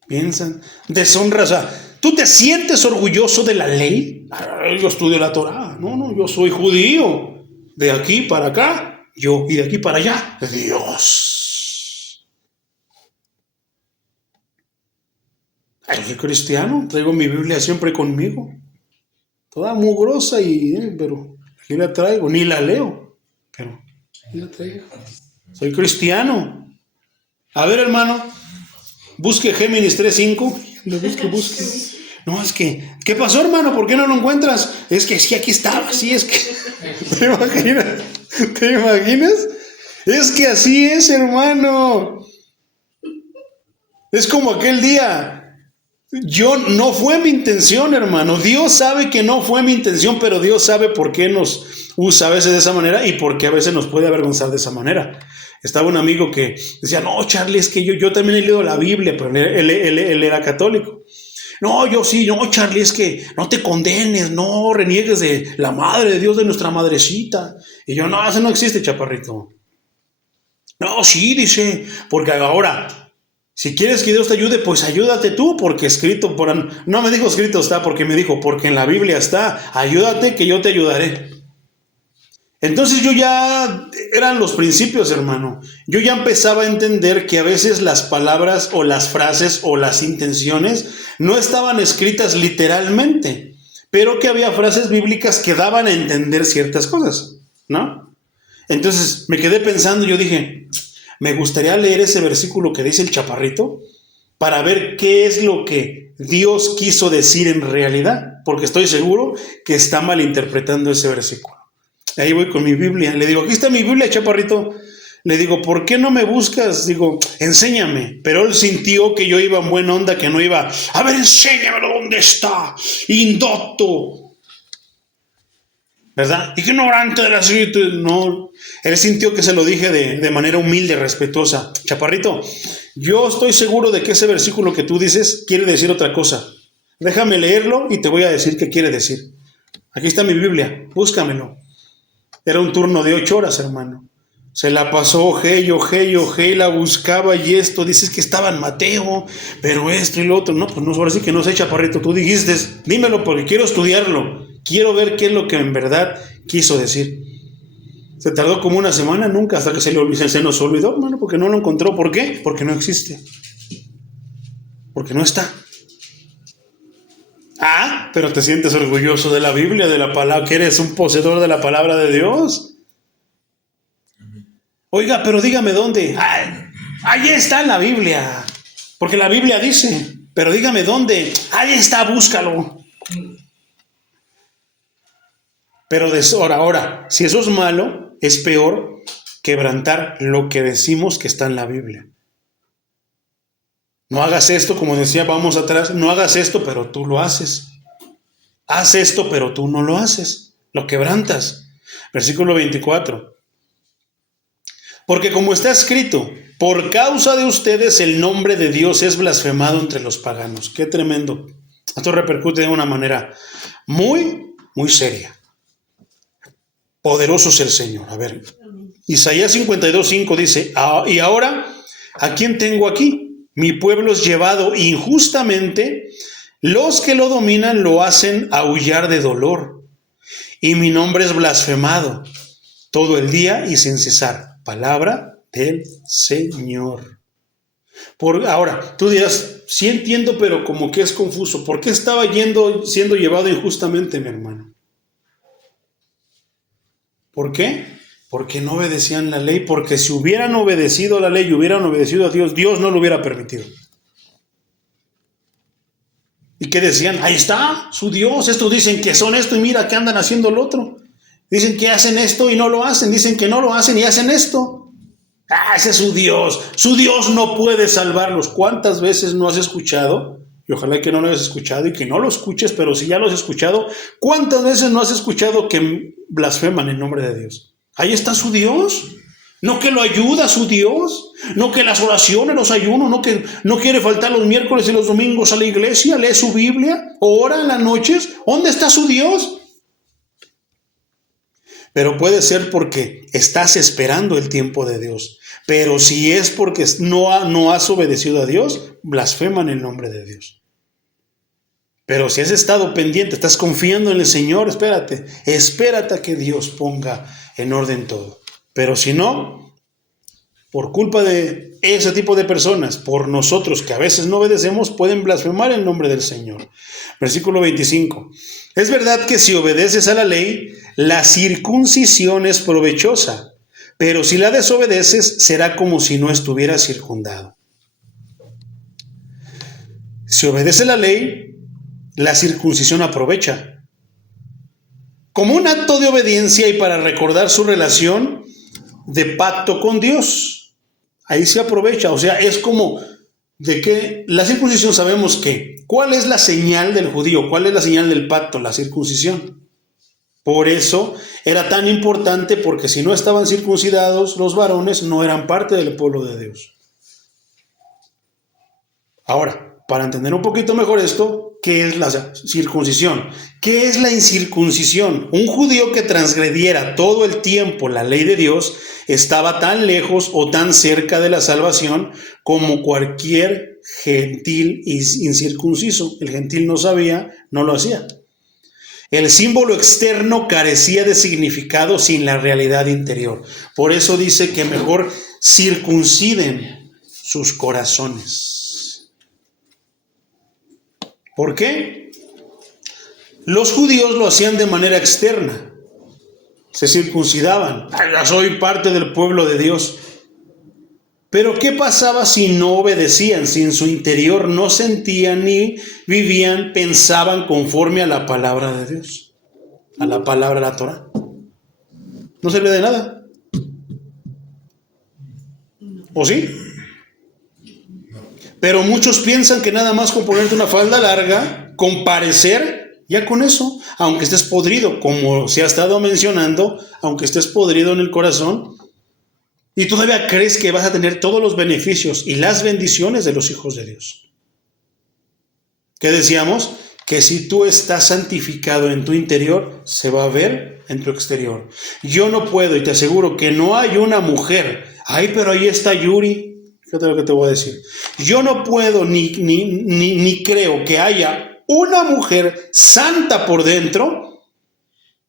piensan, deshonra, o sea, ¿tú te sientes orgulloso de la ley? Yo estudio la Torá. No, yo soy judío. De aquí para acá, yo, y de aquí para allá, Dios. Yo soy cristiano, traigo mi Biblia siempre conmigo. Toda mugrosa pero aquí la traigo, ni la leo, pero aquí la traigo. Soy cristiano. A ver, hermano, busque Géminis 3:5. Busque. No, es que, ¿qué pasó, hermano? ¿Por qué no lo encuentras? Es que sí, aquí estaba, sí, es que. ¿Te imaginas? ¿Te imaginas? Es que así es, hermano. Es como aquel día. No fue mi intención, hermano. Dios sabe que no fue mi intención, pero Dios sabe por qué nos usa a veces de esa manera y por qué a veces nos puede avergonzar de esa manera. Estaba un amigo que decía, no, Charlie, es que yo también he leído la Biblia, pero él era católico. No, yo sí, no, Charlie, es que no te condenes, no reniegues de la madre de Dios, de nuestra madrecita. Y yo, no, eso no existe, chaparrito. No, sí, dice, porque ahora... Si quieres que Dios te ayude, pues ayúdate tú, porque no me dijo escrito está, porque me dijo, porque en la Biblia está, ayúdate que yo te ayudaré. Entonces eran los principios, hermano. Yo ya empezaba a entender que a veces las palabras o las frases o las intenciones no estaban escritas literalmente, pero que había frases bíblicas que daban a entender ciertas cosas, ¿no? Entonces me quedé pensando, yo dije... Me gustaría leer ese versículo que dice el chaparrito para ver qué es lo que Dios quiso decir en realidad, porque estoy seguro que está malinterpretando ese versículo. Ahí voy con mi Biblia, le digo, aquí está mi Biblia, chaparrito. Le digo, ¿por qué no me buscas? Digo, enséñame. Pero él sintió que yo iba en buena onda, que no iba, a ver, enséñamelo dónde está, indocto. ¿Verdad? Ignorante de las escrituras. No, él sintió que se lo dije de manera humilde, respetuosa. Chaparrito, yo estoy seguro de que ese versículo que tú dices quiere decir otra cosa. Déjame leerlo y te voy a decir qué quiere decir. Aquí está mi Biblia, búscamelo. Era un turno de 8 horas, hermano. Se la pasó, la buscaba y esto. Dices que estaba en Mateo, pero esto y lo otro. No, pues no, ahora sí que no sé, chaparrito. Tú dijiste, dímelo porque quiero estudiarlo. Quiero ver qué es lo que en verdad quiso decir. Se tardó como una semana, nunca, hasta que se nos olvidó, hermano, porque no lo encontró. ¿Por qué? Porque no existe. Porque no está. Pero te sientes orgulloso de la Biblia, de la palabra, que eres un poseedor de la palabra de Dios. Oiga, pero dígame dónde. Ahí está en la Biblia. Porque la Biblia dice, pero dígame dónde. Ahí está, búscalo. Pero ahora, si eso es malo, es peor quebrantar lo que decimos que está en la Biblia. No hagas esto, como decía, vamos atrás, no hagas esto, pero tú lo haces. Haz esto, pero tú no lo haces. Lo quebrantas. Versículo 24. Porque como está escrito, por causa de ustedes el nombre de Dios es blasfemado entre los paganos. Qué tremendo. Esto repercute de una manera muy, muy seria. Poderoso es el Señor. A ver, Isaías 52:5 dice, y ahora, ¿a quién tengo aquí? Mi pueblo es llevado injustamente, los que lo dominan lo hacen aullar de dolor, y mi nombre es blasfemado todo el día y sin cesar. Palabra del Señor. Ahora, tú dirás, sí entiendo, pero como que es confuso. ¿Por qué estaba siendo llevado injustamente, mi hermano? ¿Por qué? Porque no obedecían la ley, porque si hubieran obedecido la ley y hubieran obedecido a Dios, Dios no lo hubiera permitido. ¿Y qué decían? Ahí está, su Dios, estos dicen que son esto y mira que andan haciendo lo otro. Dicen que hacen esto y no lo hacen, dicen que no lo hacen y hacen esto. Ese es su Dios no puede salvarlos. ¿Cuántas veces no has escuchado? Y ojalá que no lo hayas escuchado y que no lo escuches, pero si ya lo has escuchado, ¿cuántas veces no has escuchado que blasfeman en nombre de Dios? Ahí está su Dios. No que lo ayuda su Dios, no que las oraciones, los ayunos, no que no quiere faltar los miércoles y los domingos a la iglesia, lee su Biblia, ora en las noches. ¿Dónde está su Dios? Pero puede ser porque estás esperando el tiempo de Dios. Pero si es porque no has obedecido a Dios, blasfeman el nombre de Dios. Pero si has estado pendiente, estás confiando en el Señor, espérate a que Dios ponga en orden todo. Pero si no, por culpa de ese tipo de personas, por nosotros que a veces no obedecemos, pueden blasfemar el nombre del Señor. Versículo 25. Es verdad que si obedeces a la ley, la circuncisión es provechosa, pero si la desobedeces, será como si no estuvieras circundado. Si obedece la ley, la circuncisión aprovecha. Como un acto de obediencia y para recordar su relación de pacto con Dios. Ahí se aprovecha, o sea, es como de que la circuncisión sabemos que, ¿cuál es la señal del judío? ¿Cuál es la señal del pacto? La circuncisión. Por eso era tan importante, porque si no estaban circuncidados, los varones no eran parte del pueblo de Dios. Ahora, para entender un poquito mejor esto, ¿qué es la circuncisión? ¿Qué es la incircuncisión? Un judío que transgrediera todo el tiempo la ley de Dios estaba tan lejos o tan cerca de la salvación como cualquier gentil incircunciso. El gentil no sabía, no lo hacía. El símbolo externo carecía de significado sin la realidad interior. Por eso dice que mejor circunciden sus corazones. ¿Por qué? Los judíos lo hacían de manera externa. Se circuncidaban. Soy parte del pueblo de Dios. Pero ¿qué pasaba si no obedecían? Si en su interior no sentían ni vivían, pensaban conforme a la palabra de Dios, a la palabra de la Torah. No servía de nada. ¿O sí? Pero muchos piensan que nada más con ponerte una falda larga, con parecer, ya con eso, aunque estés podrido, como se ha estado mencionando, aunque estés podrido en el corazón, y todavía crees que vas a tener todos los beneficios y las bendiciones de los hijos de Dios. ¿Qué decíamos? Que si tú estás santificado en tu interior, se va a ver en tu exterior. Yo no puedo, y te aseguro que no hay una mujer, pero ahí está Yuri, fíjate lo que te voy a decir. Yo no puedo ni creo que haya una mujer santa por dentro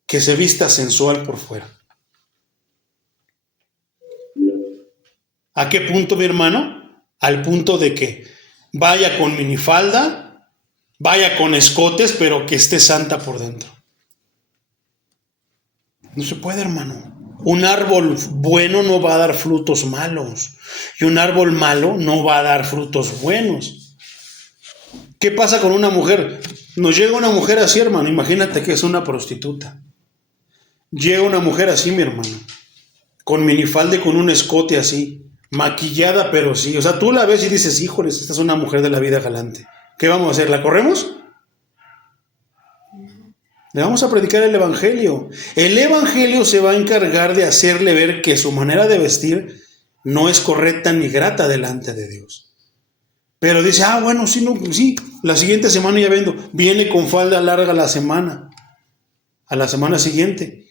que se vista sensual por fuera. ¿A qué punto, mi hermano? Al punto de que vaya con minifalda, vaya con escotes, pero que esté santa por dentro. No se puede, hermano. Un árbol bueno no va a dar frutos malos. Y un árbol malo no va a dar frutos buenos. ¿Qué pasa con una mujer? Nos llega una mujer así, hermano. Imagínate que es una prostituta. Llega una mujer así, mi hermano. Con minifalda y con un escote así. Maquillada, pero sí. O sea, tú la ves y dices, híjoles, esta es una mujer de la vida galante. ¿Qué vamos a hacer? ¿La corremos? Le vamos a predicar el evangelio. El evangelio se va a encargar de hacerle ver que su manera de vestir no es correcta ni grata delante de Dios. Pero dice, bueno, sí, no, sí, la siguiente semana ya viene con falda larga a la semana siguiente.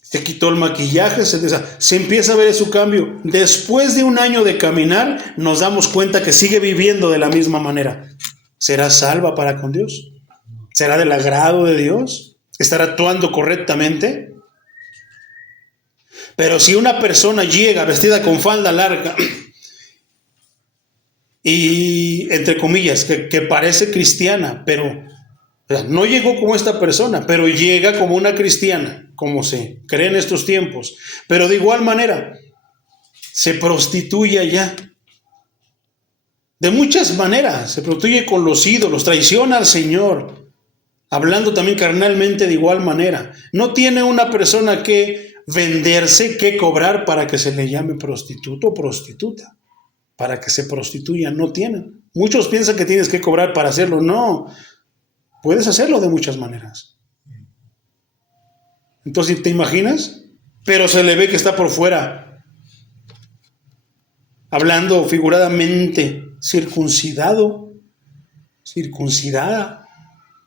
Se quitó el maquillaje, se empieza a ver su cambio. Después de un año de caminar, nos damos cuenta que sigue viviendo de la misma manera. ¿Será salva para con Dios? ¿Será del agrado de Dios? ¿Estará actuando correctamente? Pero si una persona llega vestida con falda larga y, entre comillas, que parece cristiana, pero o sea, no llegó como esta persona, pero llega como una cristiana, como se cree en estos tiempos, pero de igual manera se prostituye allá. De muchas maneras, se prostituye con los ídolos, traiciona al Señor, hablando también carnalmente de igual manera. No tiene una persona que venderse, que cobrar para que se le llame prostituto o prostituta, para que se prostituya, no tienen. Muchos piensan que tienes que cobrar para hacerlo, no. Puedes hacerlo de muchas maneras. Entonces, ¿te imaginas? Pero se le ve que está por fuera, hablando figuradamente, circuncidado, circuncidada.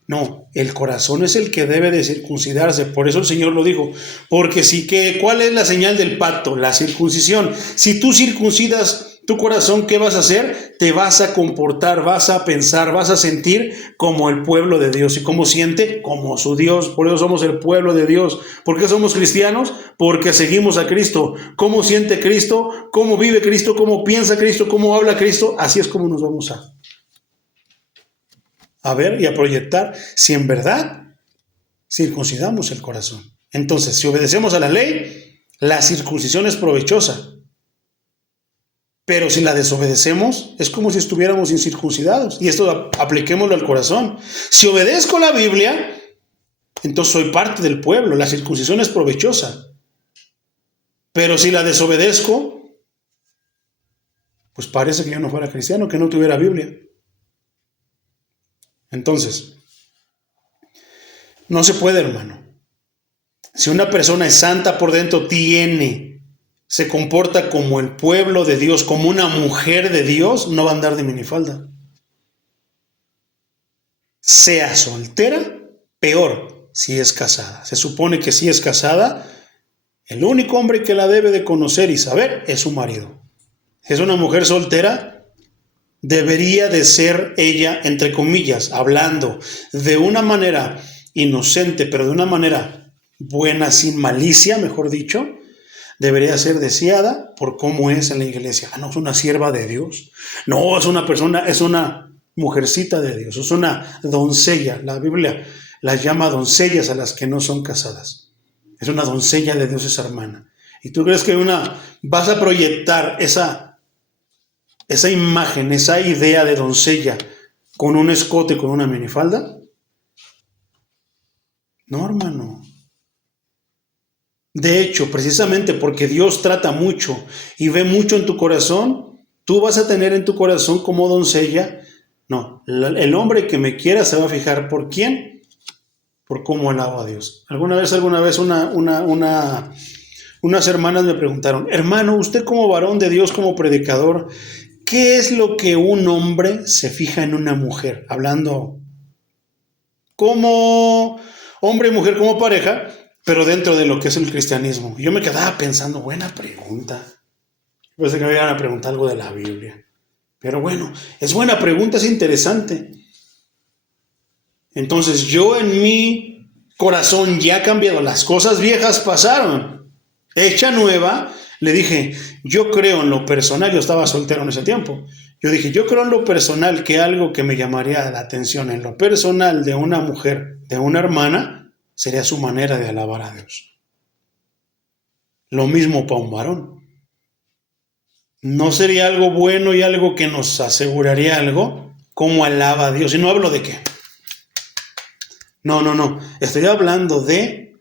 No, el corazón es el que debe de circuncidarse. Por eso el Señor lo dijo. Porque ¿cuál es la señal del pacto? La circuncisión. Si tú circuncidas tu corazón, ¿qué vas a hacer? Te vas a comportar, vas a pensar, vas a sentir como el pueblo de Dios. ¿Y cómo siente? Como su Dios. Por eso somos el pueblo de Dios. ¿Por qué somos cristianos? Porque seguimos a Cristo. ¿Cómo siente Cristo? ¿Cómo vive Cristo? ¿Cómo piensa Cristo? ¿Cómo habla Cristo? Así es como nos vamos a ver y a proyectar si en verdad circuncidamos el corazón. Entonces, si obedecemos a la ley, la circuncisión es provechosa. Pero si la desobedecemos, es como si estuviéramos incircuncidados. Y esto apliquémoslo al corazón. Si obedezco la Biblia, entonces soy parte del pueblo. La circuncisión es provechosa. Pero si la desobedezco, pues parece que yo no fuera cristiano, que no tuviera Biblia. Entonces, no se puede, hermano. Si una persona es santa por dentro, se comporta como el pueblo de Dios, como una mujer de Dios, no va a andar de minifalda. Sea soltera, peor si es casada. Se supone que si es casada, el único hombre que la debe de conocer y saber es su marido. Si es una mujer soltera, debería de ser ella, entre comillas, hablando de una manera inocente, pero de una manera buena, sin malicia, mejor dicho, debería ser deseada por cómo es en la iglesia. No es una sierva de Dios. No, es una persona, es una mujercita de Dios, es una doncella. La Biblia las llama doncellas a las que no son casadas. Es una doncella de Dios, esa hermana. ¿Y tú crees que vas a proyectar esa imagen, esa idea de doncella con un escote, con una minifalda? No, hermano. De hecho, precisamente porque Dios trata mucho y ve mucho en tu corazón, tú vas a tener en tu corazón como doncella. No, el hombre que me quiera se va a fijar por quién, por cómo alabo a Dios. Alguna vez unas hermanas me preguntaron, hermano, usted como varón de Dios, como predicador, ¿qué es lo que un hombre se fija en una mujer? Hablando como hombre y mujer, como pareja, pero dentro de lo que es el cristianismo. Yo me quedaba pensando, buena pregunta. Pensé que me iban a preguntar algo de la Biblia. Pero bueno, es buena pregunta, es interesante. Entonces yo en mi corazón ya ha cambiado, las cosas viejas pasaron, hecha nueva. Le dije, yo creo en lo personal, yo estaba soltero en ese tiempo. Yo dije, yo creo en lo personal que algo que me llamaría la atención en lo personal de una mujer, de una hermana, sería su manera de alabar a Dios. Lo mismo para un varón. ¿No sería algo bueno y algo que nos aseguraría algo? ¿Cómo alaba a Dios? Y no hablo de qué. No. Estoy hablando de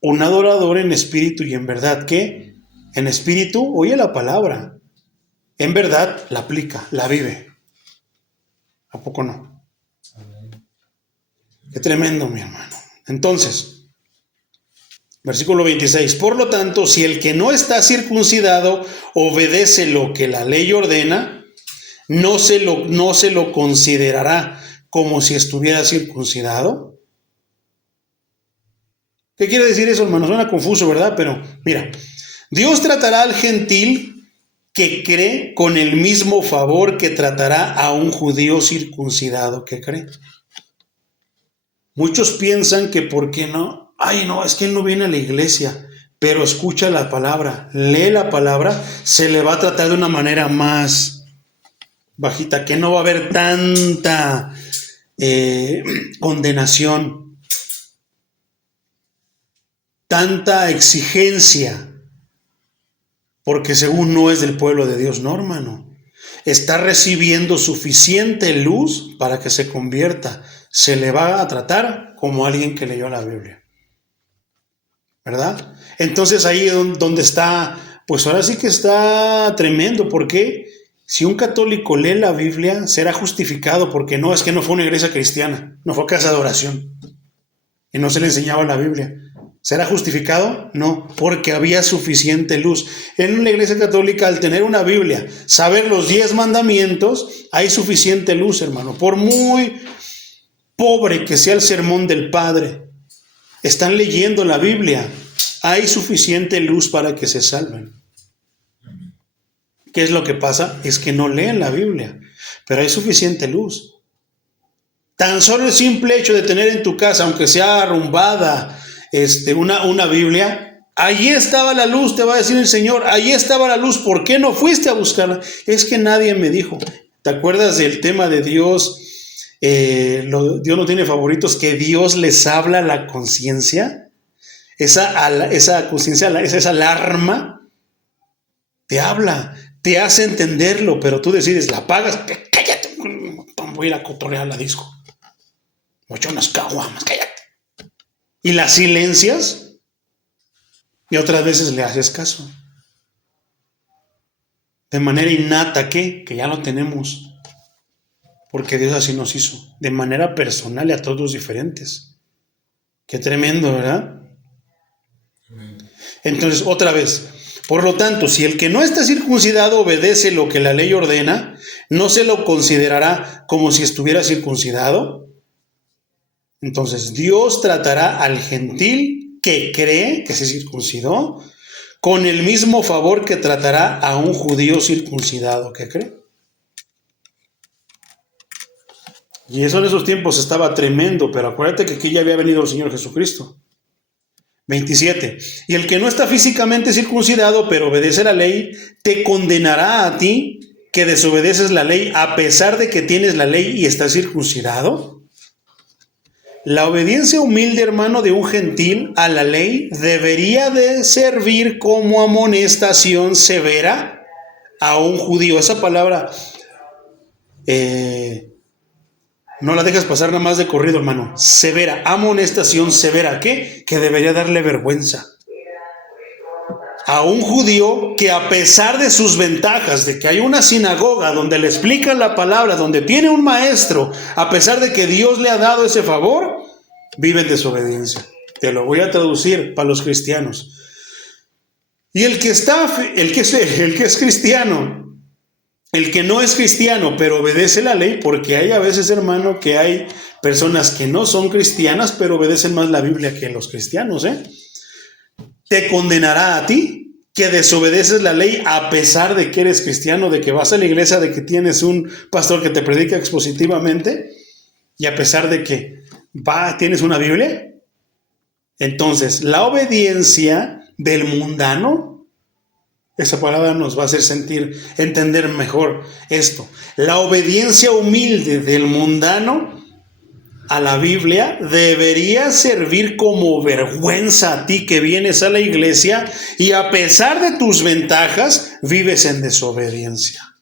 un adorador en espíritu y en verdad. ¿Qué? En espíritu oye la palabra. En verdad la aplica, la vive. ¿A poco no? Qué tremendo, mi hermano. Entonces, Versículo 26. Por lo tanto, si el que no está circuncidado obedece lo que la ley ordena, no se lo considerará como si estuviera circuncidado. ¿Qué quiere decir eso, hermano? Suena confuso, ¿verdad? Pero mira, Dios tratará al gentil que cree con el mismo favor que tratará a un judío circuncidado que cree. Muchos piensan que ¿por qué no? Ay, no, es que él no viene a la iglesia, pero escucha la palabra, lee la palabra, se le va a tratar de una manera más bajita, que no va a haber tanta condenación, tanta exigencia, porque según no es del pueblo de Dios, no, hermano. Está recibiendo suficiente luz para que se convierta. Se le va a tratar como alguien que leyó la Biblia, ¿verdad? Entonces ahí es donde está, pues ahora sí que está tremendo, porque si un católico lee la Biblia, será justificado, porque no, es que no fue una iglesia cristiana, no fue casa de oración, y no se le enseñaba la Biblia. ¿Será justificado? No, porque había suficiente luz. En una iglesia católica, al tener una Biblia, saber los 10 mandamientos, hay suficiente luz, hermano. Por muy pobre que sea el sermón del Padre, están leyendo la Biblia, hay suficiente luz para que se salven. ¿Qué es lo que pasa? Es que no leen la Biblia, pero hay suficiente luz. Tan solo el simple hecho de tener en tu casa, aunque sea arrumbada, una Biblia, allí estaba la luz, te va a decir el Señor, allí estaba la luz, ¿por qué no fuiste a buscarla? Es que nadie me dijo. ¿Te acuerdas del tema de Dios? Dios no tiene favoritos, que Dios les habla a la conciencia. Esa conciencia, esa alarma, te habla, te hace entenderlo, pero tú decides, la apagas, cállate, voy a ir a cotorrear a la disco. Mucho unas caguamas, cállate. Y las silencias, y otras veces le haces caso. De manera innata, ¿qué? Que ya lo tenemos. Porque Dios así nos hizo. De manera personal y a todos diferentes. Qué tremendo, ¿verdad? Entonces, otra vez. Por lo tanto, si el que no está circuncidado obedece lo que la ley ordena, ¿no se lo considerará como si estuviera circuncidado? Entonces, Dios tratará al gentil que cree que se circuncidó con el mismo favor que tratará a un judío circuncidado que cree. Y eso en esos tiempos estaba tremendo, pero acuérdate que aquí ya había venido el Señor Jesucristo. 27. Y el que no está físicamente circuncidado, pero obedece la ley, te condenará a ti que desobedeces la ley a pesar de que tienes la ley y estás circuncidado. La obediencia humilde, hermano, de un gentil a la ley debería de servir como amonestación severa a un judío. Esa palabra no la dejas pasar nada más de corrido, hermano. Severa, amonestación severa. ¿Qué? Que debería darle vergüenza a un judío que, a pesar de sus ventajas, de que hay una sinagoga donde le explican la palabra, donde tiene un maestro, a pesar de que Dios le ha dado ese favor, vive en desobediencia. Te lo voy a traducir para los cristianos. Y el que es cristiano, el que no es cristiano, pero obedece la ley, porque hay a veces, hermano, que hay personas que no son cristianas, pero obedecen más la Biblia que los cristianos, te condenará a ti que desobedeces la ley a pesar de que eres cristiano, de que vas a la iglesia, de que tienes un pastor que te predica expositivamente, y a pesar de que tienes una Biblia. Entonces, la obediencia del mundano, esa palabra nos va a hacer entender mejor esto. La obediencia humilde del mundano a la Biblia debería servir como vergüenza a ti que vienes a la iglesia y, a pesar de tus ventajas, vives en desobediencia.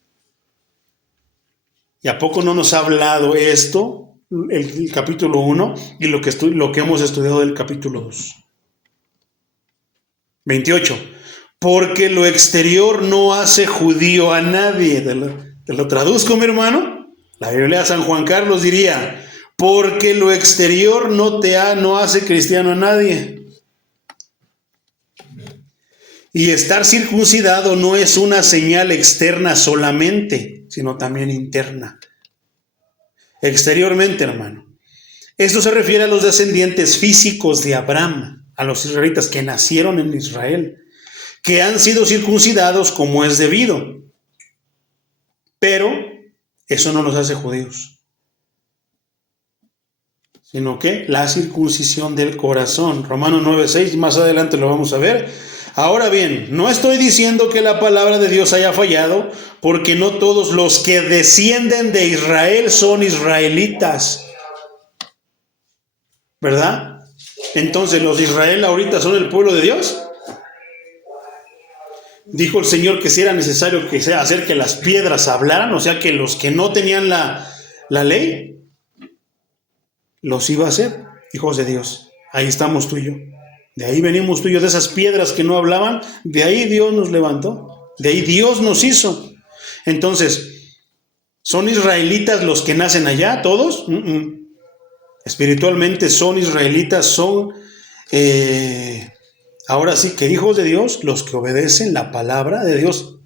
¿Y a poco no nos ha hablado esto el capítulo 1 y lo que hemos estudiado del capítulo 2? 28. Porque lo exterior no hace judío a nadie. Te lo traduzco, mi hermano. La Biblia de San Juan Carlos diría: porque lo exterior no hace cristiano a nadie. Y estar circuncidado no es una señal externa solamente, sino también interna. Exteriormente, hermano. Esto se refiere a los descendientes físicos de Abraham, a los israelitas que nacieron en Israel, que han sido circuncidados como es debido. Pero eso no los hace judíos, sino que la circuncisión del corazón. Romanos 9:6, más adelante lo vamos a ver. Ahora bien, no estoy diciendo que la palabra de Dios haya fallado, porque no todos los que descienden de Israel son israelitas, ¿verdad? Entonces, ¿los de Israel ahorita son el pueblo de Dios? Dijo el Señor que si era necesario que sea hacer que las piedras hablaran, o sea que los que no tenían la ley, los iba a hacer hijos de Dios. Ahí estamos tú y yo. De ahí venimos tú y yo, de esas piedras que no hablaban, de ahí Dios nos levantó, de ahí Dios nos hizo. Entonces, ¿son israelitas los que nacen allá, todos? Espiritualmente son israelitas, son ahora sí que hijos de Dios, los que obedecen la palabra de Dios,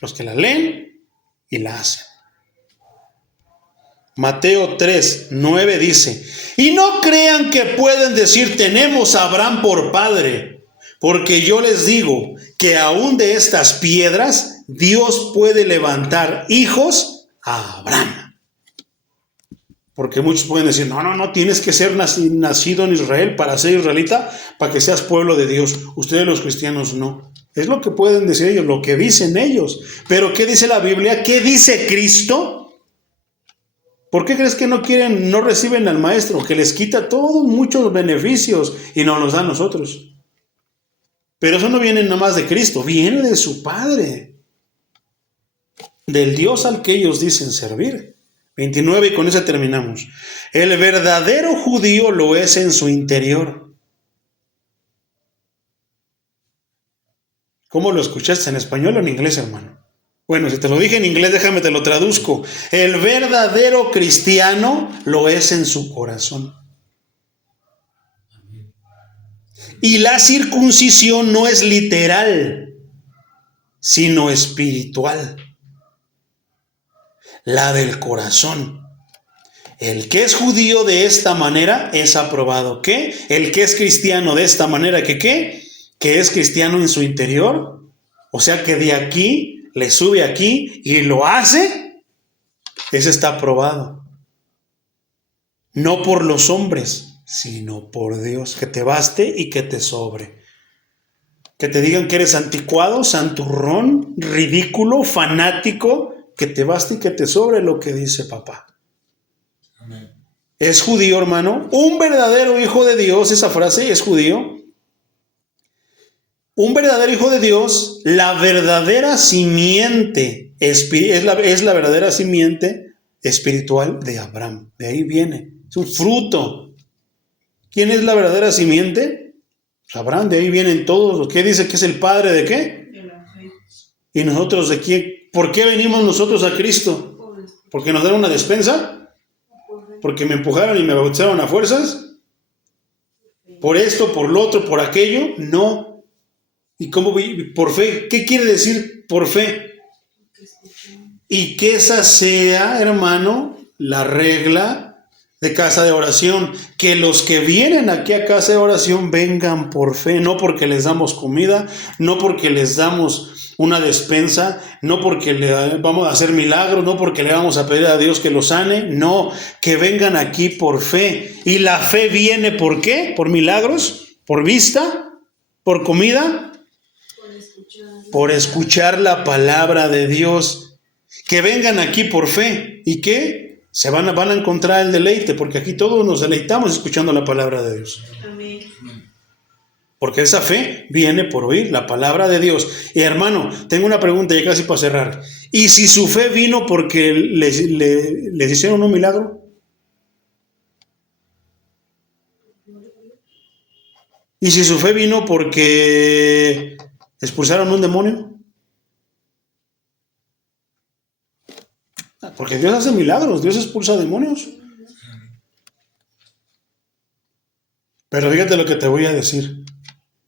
los que la leen y la hacen. Mateo 3:9 dice: y no crean que pueden decir tenemos a Abraham por padre, porque yo les digo que aún de estas piedras Dios puede levantar hijos a Abraham. Porque muchos pueden decir, no, tienes que ser nacido en Israel para ser israelita, para que seas pueblo de Dios. Ustedes los cristianos no. Es lo que pueden decir ellos, lo que dicen ellos. Pero ¿qué dice la Biblia? ¿Qué dice Cristo? ¿Por qué crees que no reciben al Maestro? Que les quita todos muchos beneficios y nos los da a nosotros. Pero eso no viene nada más de Cristo, viene de su Padre, del Dios al que ellos dicen servir. 29, y con eso terminamos. El verdadero judío lo es en su interior. ¿Cómo lo escuchaste? ¿En español o en inglés, hermano? Bueno, si te lo dije en inglés, déjame te lo traduzco. El verdadero cristiano lo es en su corazón. Y la circuncisión no es literal, sino espiritual. La del corazón. El que es judío de esta manera es aprobado. ¿Qué? El que es cristiano de esta manera, ¿qué? Que es cristiano en su interior. O sea que de aquí le sube aquí y lo hace, ese está aprobado. No por los hombres, sino por Dios, que te baste y que te sobre. Que te digan que eres anticuado, santurrón, ridículo, fanático, que te baste y que te sobre lo que dice papá. Amén. Es judío, hermano. Un verdadero hijo de Dios, esa frase es judío. Un verdadero hijo de Dios, la verdadera simiente es la verdadera simiente espiritual de Abraham. De ahí viene. Es un fruto. ¿Quién es la verdadera simiente? Pues Abraham, de ahí vienen todos. ¿Qué dice que es el padre de qué? ¿Y nosotros de quién? ¿Por qué venimos nosotros a Cristo? ¿Porque nos dan una despensa? ¿Porque me empujaron y me bautizaron a fuerzas? ¿Por esto, por lo otro, por aquello? No. ¿Y cómo? Por fe. ¿Qué quiere decir por fe? Y que esa sea, hermano, la regla de casa de oración. Que los que vienen aquí a casa de oración vengan por fe, no porque les damos comida, no porque les damos una despensa, no porque le vamos a hacer milagros, no porque le vamos a pedir a Dios que los sane, no, que vengan aquí por fe. Y la fe viene ¿por qué? ¿Por milagros? ¿Por vista? ¿Por comida? Por escuchar la palabra de Dios. Que vengan aquí por fe. ¿Y qué? Se van a encontrar el deleite, porque aquí todos nos deleitamos escuchando la palabra de Dios. Amén. Porque esa fe viene por oír la palabra de Dios. Y hermano, tengo una pregunta ya casi para cerrar. ¿Y si su fe vino porque les hicieron un milagro? ¿Y si su fe vino porque expulsaron un demonio? Porque Dios hace milagros, Dios expulsa demonios. Pero fíjate lo que te voy a decir.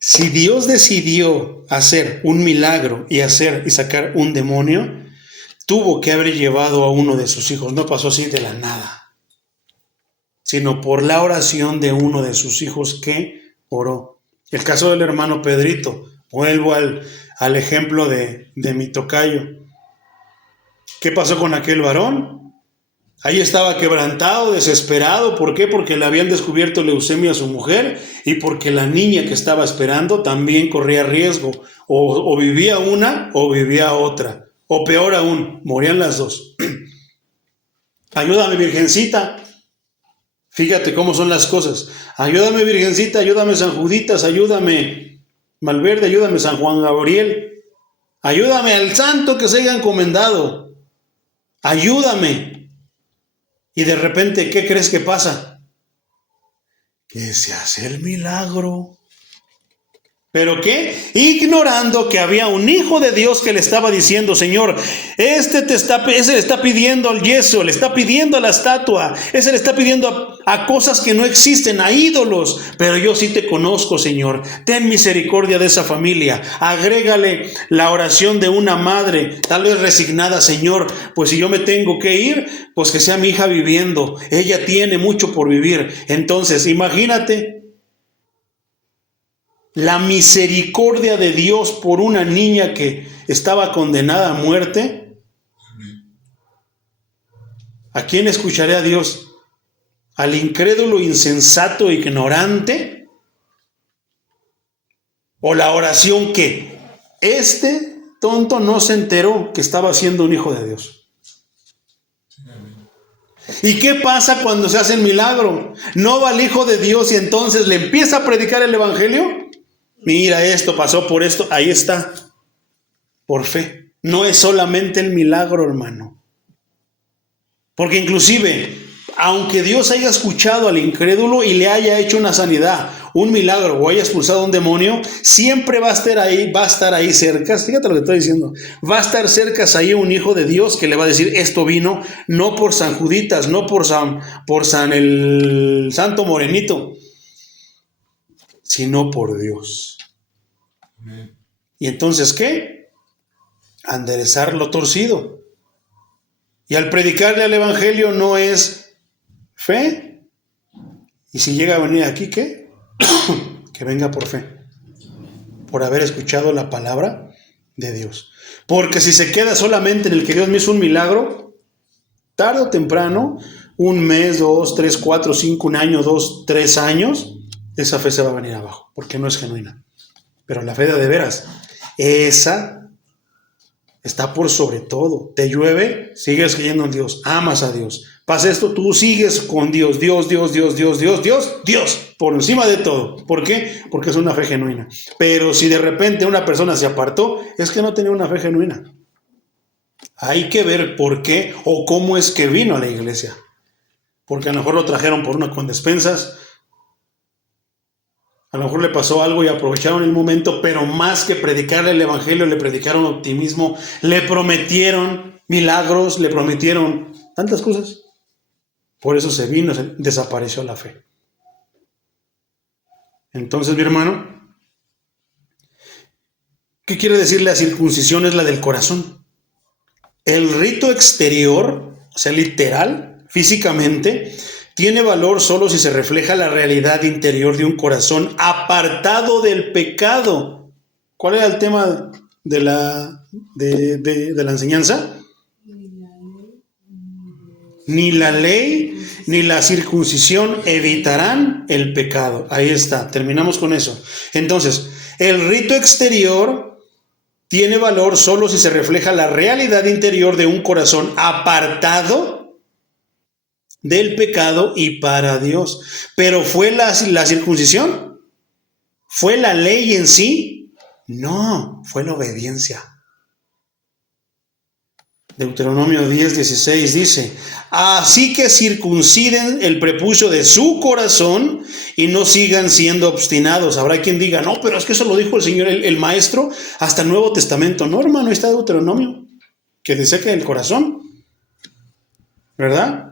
Si Dios decidió hacer un milagro y sacar un demonio, tuvo que haber llevado a uno de sus hijos. No pasó así de la nada, sino por la oración de uno de sus hijos que oró. El caso del hermano Pedrito. Vuelvo al ejemplo de mi tocayo. ¿Qué pasó con aquel varón? Ahí estaba quebrantado, desesperado. ¿Por qué? Porque le habían descubierto leucemia a su mujer y porque la niña que estaba esperando también corría riesgo. O vivía una o vivía otra. O peor aún, morían las dos. Ayúdame, Virgencita. Fíjate cómo son las cosas. Ayúdame, Virgencita, ayúdame, San Juditas, ayúdame, Malverde, ayúdame, San Juan Gabriel. Ayúdame al santo que se haya encomendado. Ayúdame. Y de repente, ¿qué crees que pasa? Que se hace el milagro. ¿Pero qué? Ignorando que había un hijo de Dios que le estaba diciendo: Señor, ese le está pidiendo al yeso, le está pidiendo a la estatua, ese le está pidiendo a cosas que no existen, a ídolos. Pero yo sí te conozco, Señor. Ten misericordia de esa familia. Agrégale la oración de una madre, tal vez resignada: Señor, pues si yo me tengo que ir, pues que sea mi hija viviendo. Ella tiene mucho por vivir. Entonces, imagínate la misericordia de Dios por una niña que estaba condenada a muerte. ¿A quién escucharé a Dios? ¿Al incrédulo, insensato, ignorante? ¿O la oración que este tonto no se enteró que estaba siendo un hijo de Dios? ¿Y qué pasa cuando se hace el milagro? ¿No va el hijo de Dios y entonces le empieza a predicar el evangelio? Mira, esto pasó por esto. Ahí está. Por fe. No es solamente el milagro, hermano. Porque inclusive, aunque Dios haya escuchado al incrédulo y le haya hecho una sanidad, un milagro, o haya expulsado a un demonio, siempre va a estar ahí cerca. Fíjate lo que estoy diciendo. Va a estar cerca ahí un hijo de Dios que le va a decir: esto vino no por San Juditas, no por San el Santo Morenito, sino por Dios. Amén. Y entonces, ¿qué? Enderezar lo torcido. Y al predicarle al evangelio no es fe. Y si llega a venir aquí, ¿qué? Que venga por fe, por haber escuchado la palabra de Dios. Porque si se queda solamente en el que Dios me hizo un milagro, tarde o temprano, 1 mes, 2, 3, 4, 5, 1 año, 2, 3 años, esa fe se va a venir abajo, porque no es genuina. Pero la fe de veras, esa está por sobre todo. Te llueve, sigues creyendo en Dios, amas a Dios. Pasa esto, tú sigues con Dios, Dios, por encima de todo. ¿Por qué? Porque es una fe genuina. Pero si de repente una persona se apartó, es que no tenía una fe genuina. Hay que ver por qué o cómo es que vino a la iglesia. Porque a lo mejor lo trajeron por con despensas. A lo mejor le pasó algo y aprovecharon el momento, pero más que predicarle el evangelio, le predicaron optimismo, le prometieron milagros, le prometieron tantas cosas. Por eso desapareció la fe. Entonces, mi hermano, ¿qué quiere decir la circuncisión? Es la del corazón. El rito exterior, o sea, literal, físicamente, tiene valor solo si se refleja la realidad interior de un corazón apartado del pecado. ¿Cuál era el tema de la enseñanza? Ni la ley ni la circuncisión evitarán el pecado. Ahí está, terminamos con eso. Entonces, el rito exterior tiene valor solo si se refleja la realidad interior de un corazón apartado del pecado y para Dios. Pero ¿fue la circuncisión? ¿Fue la ley en sí? No, fue la obediencia. Deuteronomio 10:16 dice: así que circunciden el prepucio de su corazón y no sigan siendo obstinados. Habrá quien diga: no, pero es que eso lo dijo el Señor, el maestro, hasta el Nuevo Testamento. No, hermano, ahí está Deuteronomio, que dice que el corazón, ¿verdad?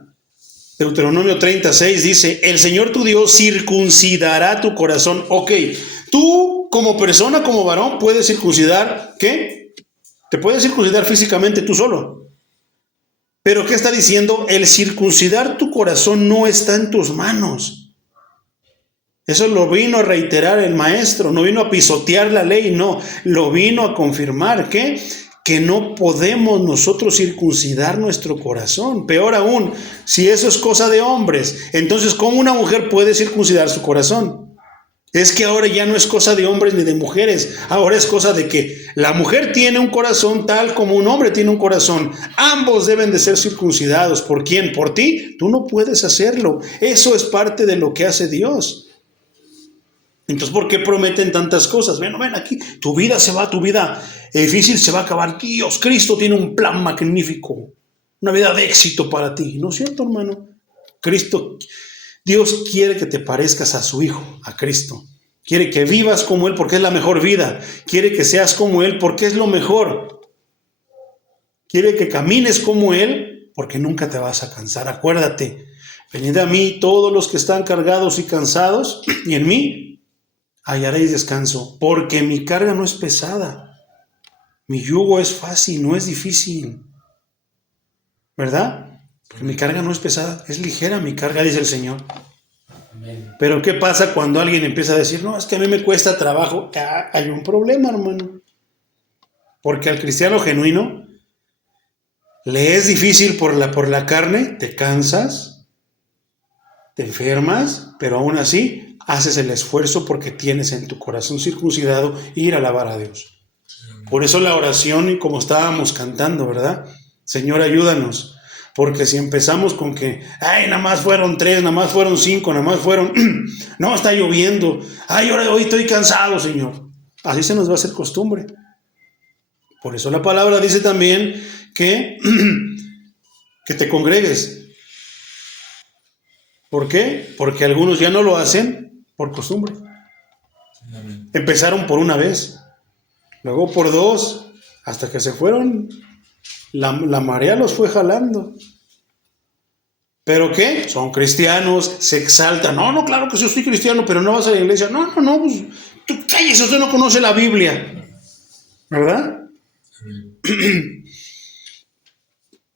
Deuteronomio 36 dice: el Señor tu Dios circuncidará tu corazón. Ok, tú como persona, como varón, puedes circuncidar, ¿qué? Te puedes circuncidar físicamente tú solo. Pero ¿qué está diciendo? El circuncidar tu corazón no está en tus manos. Eso lo vino a reiterar el maestro, no vino a pisotear la ley, no, lo vino a confirmar, ¿qué? Que no podemos nosotros circuncidar nuestro corazón. Peor aún, si eso es cosa de hombres, entonces ¿cómo una mujer puede circuncidar su corazón? Es que ahora ya no es cosa de hombres ni de mujeres, ahora es cosa de que la mujer tiene un corazón tal como un hombre tiene un corazón. Ambos deben de ser circuncidados. ¿Por quién? ¿Por ti? Tú no puedes hacerlo. Eso es parte de lo que hace Dios. Entonces, ¿por qué prometen tantas cosas? Ven aquí, tu vida difícil se va a acabar. Dios, Cristo tiene un plan magnífico, una vida de éxito para ti. ¿No es cierto, hermano? Dios quiere que te parezcas a su Hijo, a Cristo. Quiere que vivas como Él porque es la mejor vida. Quiere que seas como Él porque es lo mejor. Quiere que camines como Él porque nunca te vas a cansar. Acuérdate, venid a mí todos los que están cargados y cansados, y en mí hallaréis descanso, porque mi carga no es pesada, mi yugo es fácil, no es difícil, ¿verdad? Porque mi carga no es pesada, es ligera mi carga, dice el Señor. Amén. Pero ¿qué pasa cuando alguien empieza a decir, no, es que a mí me cuesta trabajo? Hay un problema, hermano, porque al cristiano genuino le es difícil por la carne, te cansas, te enfermas, pero aún así haces el esfuerzo porque tienes en tu corazón circuncidado ir a alabar a Dios. Por eso la oración, y como estábamos cantando, ¿verdad? Señor, ayúdanos, porque si empezamos con que, nada más fueron 3, nada más fueron 5, nada más fueron, no, está lloviendo, hoy estoy cansado, Señor. Así se nos va a hacer costumbre. Por eso la palabra dice también que te congregues. ¿Por qué? Porque algunos ya no lo hacen por costumbre. Amén. Empezaron por una vez, luego por 2, hasta que se fueron, la marea los fue jalando. ¿Pero qué? Son cristianos, se exaltan. No, claro que sí, yo soy cristiano, pero no vas a la iglesia. No, pues, tú cállese, usted no conoce la Biblia, ¿verdad?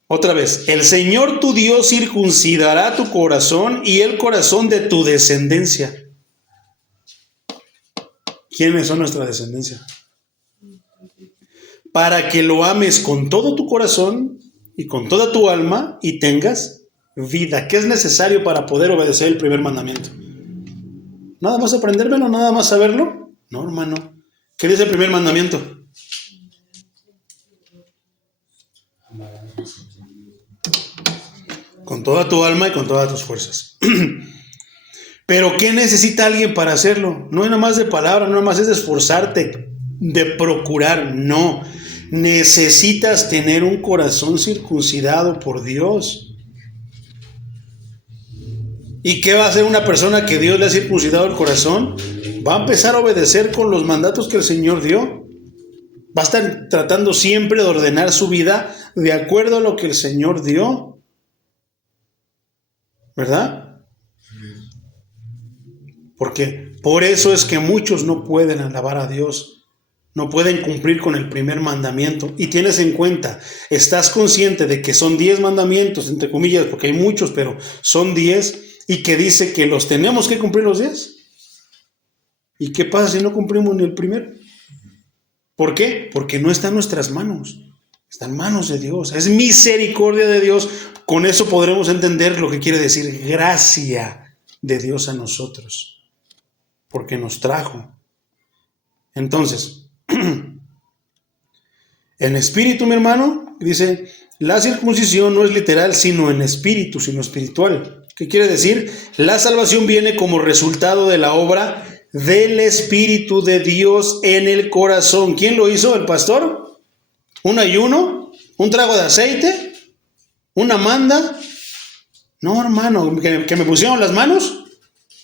Otra vez, el Señor tu Dios circuncidará tu corazón y el corazón de tu descendencia. ¿Quiénes son nuestra descendencia? Para que lo ames con todo tu corazón y con toda tu alma y tengas vida. ¿Qué es necesario para poder obedecer el primer mandamiento? ¿Nada más aprendérmelo? ¿Nada más saberlo? No, hermano. ¿Qué dice el primer mandamiento? Con toda tu alma y con todas tus fuerzas. Pero ¿qué necesita alguien para hacerlo? No es nada más de palabra, no nada más es de esforzarte, de procurar, no. Necesitas tener un corazón circuncidado por Dios. ¿Y qué va a hacer una persona que Dios le ha circuncidado el corazón? Va a empezar a obedecer con los mandatos que el Señor dio. Va a estar tratando siempre de ordenar su vida de acuerdo a lo que el Señor dio. ¿Verdad? Porque por eso es que muchos no pueden alabar a Dios, no pueden cumplir con el primer mandamiento. Y tienes en cuenta, estás consciente de que son 10 mandamientos, entre comillas, porque hay muchos, pero son 10, y que dice que los tenemos que cumplir los 10. ¿Y qué pasa si no cumplimos ni el primero? ¿Por qué? Porque no está en nuestras manos, está en manos de Dios, es misericordia de Dios. Con eso podremos entender lo que quiere decir gracia de Dios a nosotros, porque nos trajo. Entonces, en espíritu, mi hermano, dice, la circuncisión no es literal, sino en espíritu, sino espiritual. ¿Qué quiere decir? La salvación viene como resultado de la obra del Espíritu de Dios en el corazón. ¿Quién lo hizo? ¿El pastor? ¿Un ayuno? ¿Un trago de aceite? ¿Una manda? No, hermano, ¿que me pusieron las manos?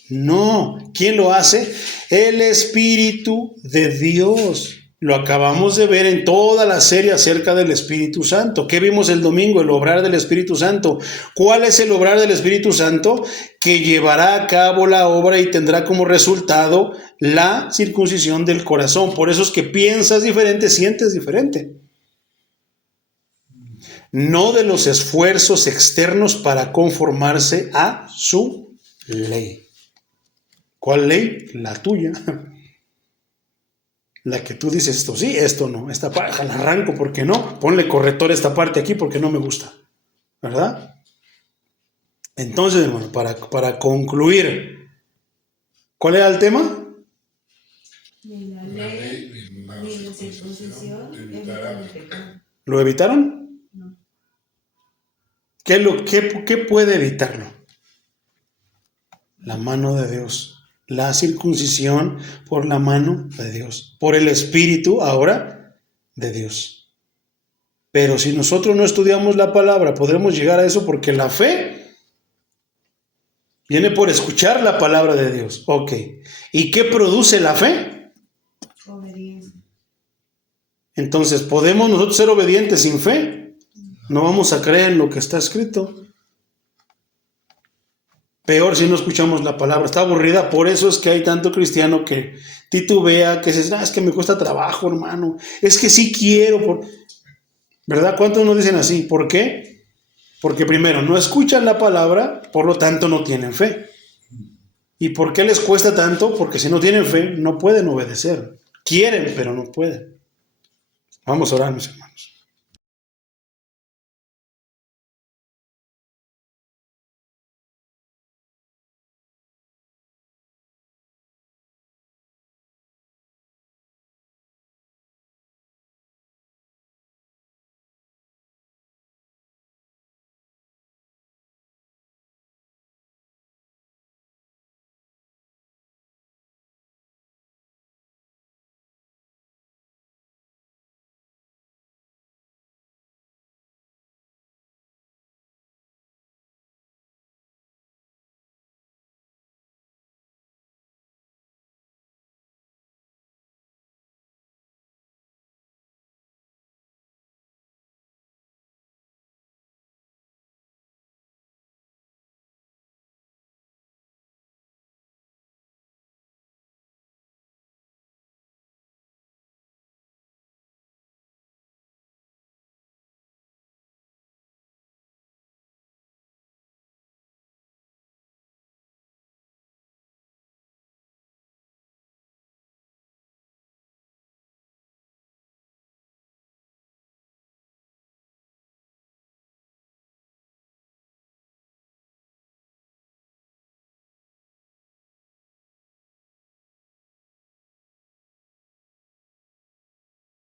No. ¿Quién lo hace? El Espíritu de Dios. Lo acabamos de ver en toda la serie acerca del Espíritu Santo. ¿Qué vimos el domingo? El obrar del Espíritu Santo. ¿Cuál es el obrar del Espíritu Santo? que llevará a cabo la obra y tendrá como resultado la circuncisión del corazón. Por eso es que piensas diferente, sientes diferente. No de los esfuerzos externos para conformarse a su ley. ¿Cuál ley? La tuya. La que tú dices, esto sí, esto no. Esta parte la arranco, ¿por qué no? Ponle corrector a esta parte aquí porque no me gusta. ¿Verdad? Entonces, hermano, para concluir, ¿cuál era el tema? Ni la La ley, ley ni la ni la circuncisión evitan el pecado. ¿Lo evitaron? No. ¿Qué puede evitarlo? La mano de Dios. La circuncisión por la mano de Dios. Por el Espíritu ahora de Dios. Pero si nosotros no estudiamos la palabra, podremos llegar a eso porque la fe viene por escuchar la palabra de Dios. Ok. ¿Y qué produce la fe? Obediencia. Entonces, ¿podemos nosotros ser obedientes sin fe? No vamos a creer en lo que está escrito. Peor si no escuchamos la palabra. Está aburrida. Por eso es que hay tanto cristiano que titubea, que dice, es que me cuesta trabajo, hermano. Es que sí quiero. ¿Verdad? ¿Cuántos nos dicen así? ¿Por qué? Porque primero, no escuchan la palabra, por lo tanto no tienen fe. ¿Y por qué les cuesta tanto? Porque si no tienen fe, no pueden obedecer. Quieren, pero no pueden. Vamos a orar, mis hermanos.